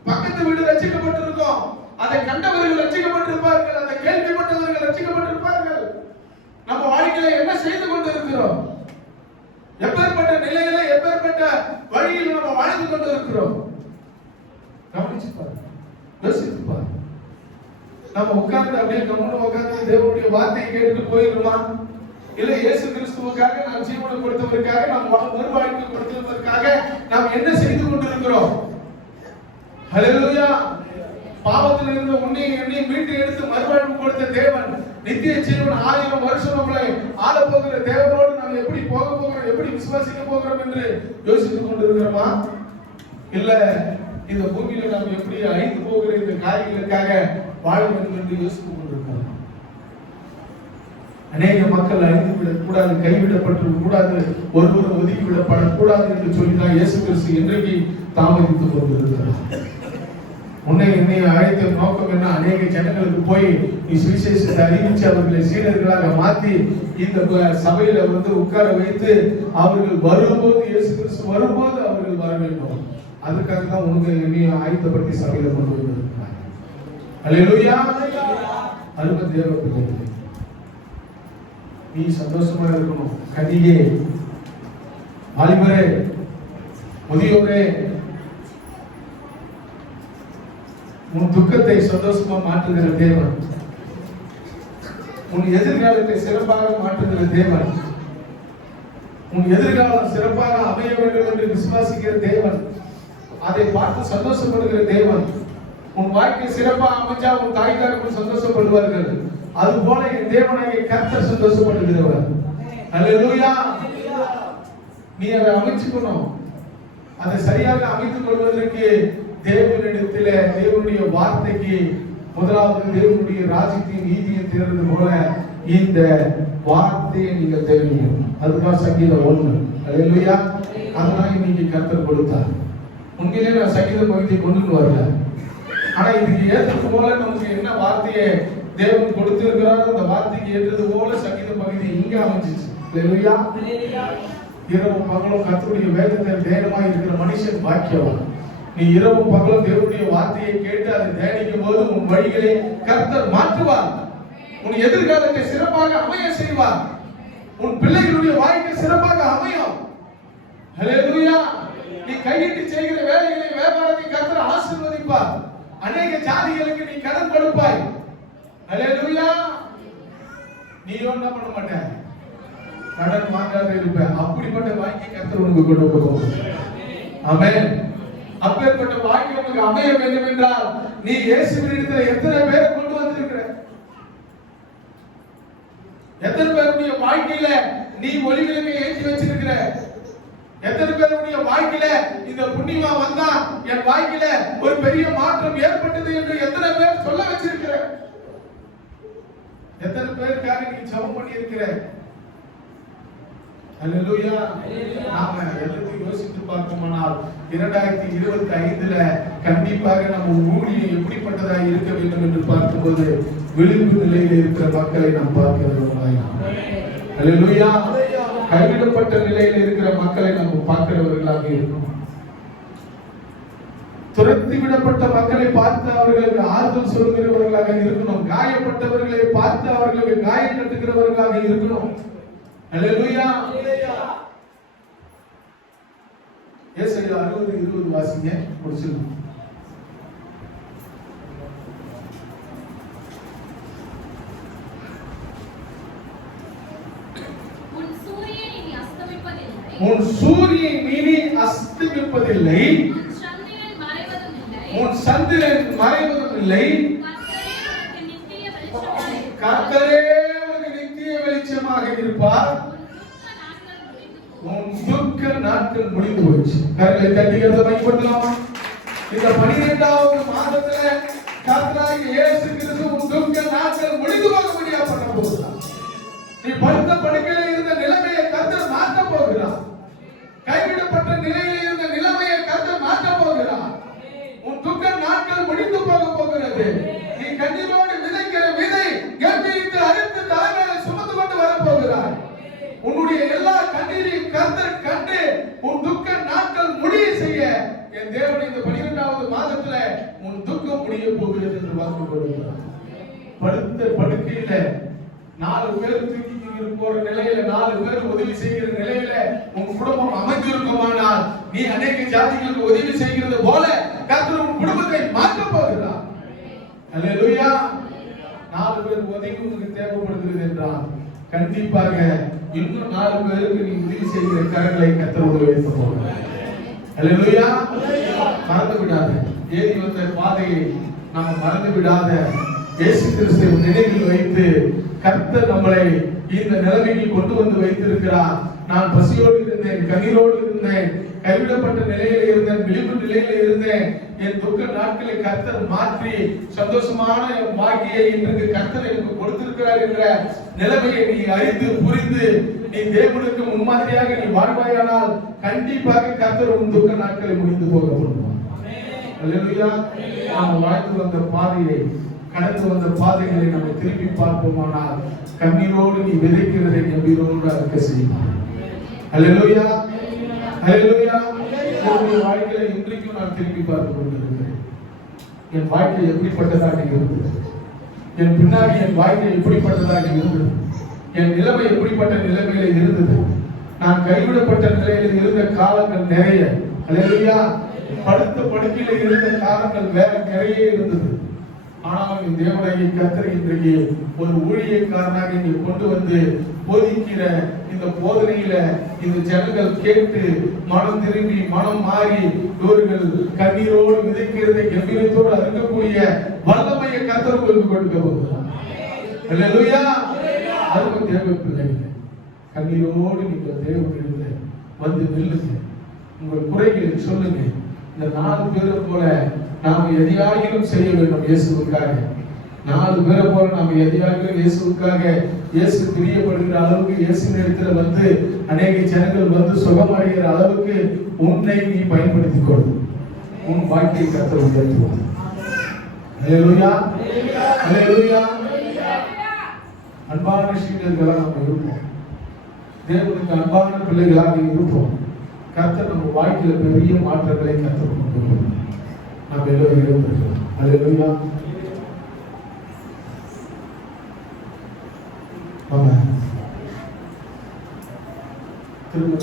பக்கத்து வீடு ரட்சிக்கப்பட்டிருக்கும், அதை கண்டவர்கள் ரட்சிக்கப்பட்டிருப்பார்கள், அதை கேள்விப்பட்டவர்கள் ரட்சிக்கப்பட்டிருப்பார்கள். நம்ம வாழ்க்கையில என்ன செய்து கொண்டிருக்கிறோம்? எப்பேற்பட்ட நிலையில எப்பேற்பட்ட வழியில் நம்ம வாழ்ந்து கொண்டு இருக்கிறோம்? கவனிச்சு பாரு, யோசித்து பாரு. நம்ம உட்கார்ந்து அப்படியே கம்முன்னு உட்கார்ந்து தேவனுடைய வார்த்தையை கேட்டுட்டு போயிடுமா? இல்ல இயேசு கிறிஸ்துவுக்காக நாம் ஜீவனை கொடுத்ததற்காக நாம் மறுவாழ்க்கை கொடுத்ததற்காக நாம் என்ன செய்து கொண்டிருக்கிறோம்? ஹல்லேலூயா. பாவத்தில் இருந்த உன்னை என்னை மீட்டு எடுத்து மறுவாழ்வு கொடுத்த தேவன், நித்திய ஜீவன் 1000 வருஷம் நம்மளை ஆள போகிற தேவனோடு நாம் எப்படி போக போகிறோம், எப்படி விசுவாசிக்க போகிறோம் என்று யோசித்துக் கொண்டிருக்கிறோமா? இல்ல இந்த பூமியில நாம் எப்படி அழிந்து போகிற இந்த காரியங்களுக்காக வாழ வேண்டும் என்று யோசித்துக் கொண்டிருக்கிறோம்? அநேக மக்கள் அழிந்து விடக்கூடாது, கைவிடப்பட்டு கூடாது, ஒருவர் ஒதுக்கி விடப்படக்கூடாது என்று சொல்லிதான் இயேசு கிறிஸ்து இன்றைக்கு தாமதித்துக் கொண்டிருக்கிறார். உன்னை என்னை அழைத்த நோக்கம் என்ன? அநேக ஜனங்களுக்கு போய் நீ சுவிசேஷத்தை அறிவிச்சு அவர்களை சீடர்களாக மாற்றி இந்த சபையில வந்து உட்கார வைத்து அவர்கள் வரும்போது, இயேசு கிறிஸ்து வரும்போது அவர்கள் வர வேண்டும். அதுக்காக தான் உனக்கு நீ ஆயத்தப்படுத்தி சபையில கொண்டு வந்திருக்கிறார். அல்லேலூயா. அருமை தேவ பிள்ளைகளே, நீ சந்தோஷமா இருக்கணும். கனியே, வாலிபரே, முதியோரே, உன் துக்கத்தை சந்தோஷமா மாற்றுகிற தேவன், உன் எதிர்காலத்தை சிறப்பாக மாற்றுகிற தேவன், உன் எதிர்காலம் சிறப்பாக அமைய வேண்டும் என்று விசுவாசிக்கிற தேவன், அதை பார்த்து சந்தோஷப்படுகிற தேவன். உன் வாழ்க்கை சிறப்பாக அமைஞ்சா உன் தாய்தார்கள் சந்தோஷப்படுவார்கள். அது போல என் தேவனாகிய கர்த்தர் சந்தோஷப்படுகிறவர். அல்லேலூயா. நீ அதை அமைச்சுக்கணும். அதை சரியாக அமைத்துக் கொள்வதற்கு தேவனிடத்தில தேவனுடைய வார்த்தைக்கு முதலாவது தேவனுடைய ராஜ்யத்தின் நீதியை தேர்ந்தது போல இந்த வார்த்தையை நீங்கள் தெரியும். அதுதான் சங்கீதம் 1. அல்லேலூயா. அதனால இன்னைக்கு கர்த்தர் கொடுத்தார். உண்மையிலே நான் சங்கீத பகுதியை கொண்டு வரல, ஆனா இதுக்கு ஏற்றது போல நமக்கு என்ன வார்த்தையை தேவன் கொடுத்திருக்கிறாரோ அந்த வார்த்தைக்கு ஏற்றது போல சங்கீத பகுதி இங்க அமைஞ்சிச்சு. அல்லேலூயா. இரவும் பகலும் கர்த்தருடைய வேதத்தை தியானமாய் இருக்கிற மனுஷன் பாக்கியவான். நீ இரவும் பகலும் தேவனுடைய வார்த்தையை கேட்டு அதை தியானிக்கும் போது உன் வழிகளை கர்த்தர் மாற்றுவார். உன் எதிர்காலத்தை சிறப்பாக அமைய செய்வார். உன் பிள்ளைகளுடைய வாழ்க்கை சிறப்பாக அமையும். ஹல்லேலூயா. நீ கையிட்டு செய்கிற வேலைகளை வியாபாரத்தை கர்த்தர் ஆசீர்வதிப்பார். அநேக ஜாதிகளுக்கு நீ கடன் கொடுப்பாய். ஹல்லேலூயா. நீ என்ன பண்ண மாட்ட, கடன் வாங்காத இருப்ப. அப்படிப்பட்ட வாழ்க்கை கர்த்தர் உனக்கு கொடுக்க போகிறார். ஆமென். அப்பேற்பட்ட வாழ்க்கை உங்களுக்கு அமைய வேண்டும் என்றால் நீ இயேசுவினிடத்தில் எத்தனை பேரை கொண்டு வந்திருக்கிற? எத்தனை பேருடைய வாழ்க்கையில நீ ஒளிவிளக்கை ஏற்றி வச்சிருக்கிற? எத்தனை பேருடைய வாழ்க்கையில இந்த புண்ணியமா வந்தா என் வாழ்க்கையில ஒரு பெரிய மாற்றம் ஏற்பட்டது என்று எத்தனை பேர் சொல்ல வச்சிருக்கிற? எத்தனை பேருக்காக நீ ஜெபம் பண்ணி இருக்கிற? அல்லேலூயா. நாம எல்லாத்தையும் யோசித்து பார்ப்போமானால் 2025ல கண்டிப்பாக நம்ம ஊழியம் எப்படிப்பட்டதா இருக்க வேண்டும் என்று பார்க்கும்போது விளிம்பு நிலையில் இருக்கிற மக்களை நாம் பார்க்கிறவர்களாய், அல்லேலூயா, கைவிடப்பட்ட நிலையில் இருக்கிற மக்களை நாம் பார்க்கிறவர்களாக இருக்கணும். துரத்தி விடப்பட்ட மக்களை பார்த்து அவர்களுக்கு ஆறுதல் சொல்கிறவர்களாக இருக்கணும். காயப்பட்டவர்களை பார்த்து அவர்களுக்கு காயம் கட்டுகிறவர்களாக இருக்கணும். அல்லேலூயா. ஏசாயா 60:20 வாசிங்க, முடிச்சிருங்க. உன் சூரியன் இனி அஸ்தமிப்பதில்லை, உன் சூரியன் இனி அஸ்தமிப்பதில்லை, உன் சந்திரன் மறைவதும் இல்லை, கர்த்தரே உனக்கு நித்திய வெளிச்சமாக இருப்பார். உன் துக்க நாட்கள் முடிந்து போச்சு. கரங்களை தட்டிக்கிறத பயன்படுத்தலாமா? இந்த 12வது மாதத்துல கர்த்தராகிய இயேசு கிறிஸ்து உன் துக்க நாட்கள் முடிந்து போகும்படியா பண்ண போகிறார். நீ படுத்த படுக்கையில் இருந்த நிலைமையை கர்த்தர் மாற்ற போகிறார். கைவிடப்பட்ட நிலையில் இருந்த நிலைமையை கர்த்தர் மாற்ற போகிறார். உன் துக்க நாட்கள் முடிந்து போக போகிறது. நீ கண்ணீரோடு விதைக்கிற விதை கம்பீரித்து அறுத்து தலைமையில சுமந்து கொண்டு வரப்போகிறாய். உன்னுடைய எல்லா கண்ணீரையும் கர்த்தர் கண்டு உன் துக்க நாட்கள் முடிய செய்ய என் தேவன் இந்த 12வது மாதத்துல உன் துக்கம் முடிய போகிறது என்று வாக்கு கொடுக்கிறார். படுத்த படுக்கையில 4 பேர் தூக்கி போற நிலையில 4 பேர் உதவி செய்கிற நிலையில உன் குடும்பம் அமைந்திருக்குமானால் நீ அநேக ஜாதிகளுக்கு உதவி செய்கிறது போல கர்த்தர் உன் குடும்பத்தை மாற்ற போகிறார். அல்லேலூயா. 4 பேர் உதவி உங்களுக்கு தேவைப்படுகிறது என்றால் கண்டிப்பாக இன்னும் 4 பேருக்கு நீ உதவி செய்கிற கரங்களை கர்த்தர் வைத்து போகிறார். அல்லேலூயா. மறந்து விடாத, ஏறி வந்த பாதையை நாம் மறந்து விடாத, இயேசு கிறிஸ்துவை நினைவில் வைத்து கர்த்தர் நம்மளை இந்த நிலைமைக்கு கொண்டு வந்து வைத்திருக்கிறார். நான் பசியோடு இருந்தேன், கண்ணீரோடு இருந்தேன், கைவிடப்பட்ட நிலையில இருந்தேன், விளிம்பு நிலையில இருந்தேன். என் துக்க நாட்களை கர்த்தர் மாற்றி சந்தோஷமான வாழ்க்கையை இன்றைக்கு கர்த்தர் எனக்கு கொடுத்திருக்கிறார் என்ற நிலைமையை நீ அறிந்து புரிந்து நீ தேவனுக்கு முன்மாதிரியாக நீ வாழ்வாயானால் கண்டிப்பாக கர்த்தர் உன் துக்க நாட்களை முடிந்து போக பண்ணுவார். அல்லேலூயா. நாம் வாழ்ந்து வந்த பாதையை, கடந்து வந்த பாதைகளை நம்ம திரும்பி பார்ப்போமானால் கண்ணீரோடு நீ விதைக்கிறதை கம்பீரோடு அறுக்க செய்வார். அல்லேலூயா. அல்லேலூயா. என்னுடைய வாழ்க்கையில இன்றைக்கும் நான் திரும்பி பார்த்து கொண்டிருக்கிறேன். என் வாழ்க்கை எப்படிப்பட்டதாக இருந்தது, என் பின்னாடி என் வாழ்க்கை எப்படிப்பட்டதாக இருந்தது, என் நிலைமை எப்படிப்பட்ட நிலைமையில இருந்தது. நான் கைவிடப்பட்ட நிலையில் இருந்த காலங்கள் நிறைய. அல்லேலூயா. படுத்த படுக்கையில இருந்த காலங்கள் வேற நிறைய இருந்தது. ஆனால் இந்த தேவனாகிய கர்த்தர் இன்றைக்கு ஒரு ஊழியக்காரனாக இங்கே கொண்டு வந்து போதிக்கிற இந்த போதனையில இந்த ஜனங்கள் கேட்டு மனம் திரும்பி மனம் மாறி இவர்கள் கண்ணீரோடு விதைக்கிறதை கம்பீரத்தோடு அறுக்கக்கூடிய வல்லமையை கர்த்தர் உங்களுக்கு கொடுக்க போகிறார். அல்லேலூயா. அதுவும் தேவ பிள்ளைகள் கண்ணீரோடு நீங்கள் தேவனிடத்தில் வந்து நில்லுங்க, உங்கள் குறைகளை சொல்லுங்க. இந்த 4 பேரை போல நாம் எதையாகிலும் செய்ய வேண்டும் இயேசுவுக்காக. 4 பேரை போல நாம் எதையாகிலும் இயேசுவுக்காக, இயேசு பிரியப்படுகிற அளவுக்கு இயேசுவினிடத்தில் வந்து அநேக ஜனங்கள் வந்து சுகமடைகிற அளவுக்கு உன்னை நீ பயன்படுத்திக் கொள். உன் வாழ்க்கையை கர்த்தர் உயர்த்துவார். அல்லேலூயா. அல்லேலூயா. அன்பான சீடர்களாக நாம் இருப்போம். தேவனுக்கு அன்பான பிள்ளைகளாக இருப்போம். கர்த்தர் நம்ம வாழ்க்கையில பெரிய மாற்றங்களை கர்த்தர் கொண்டு வருவார். நாம் எல்லோரும் இருக்கிறோம். அல்லேலூயா. ஆமென். திரும்ப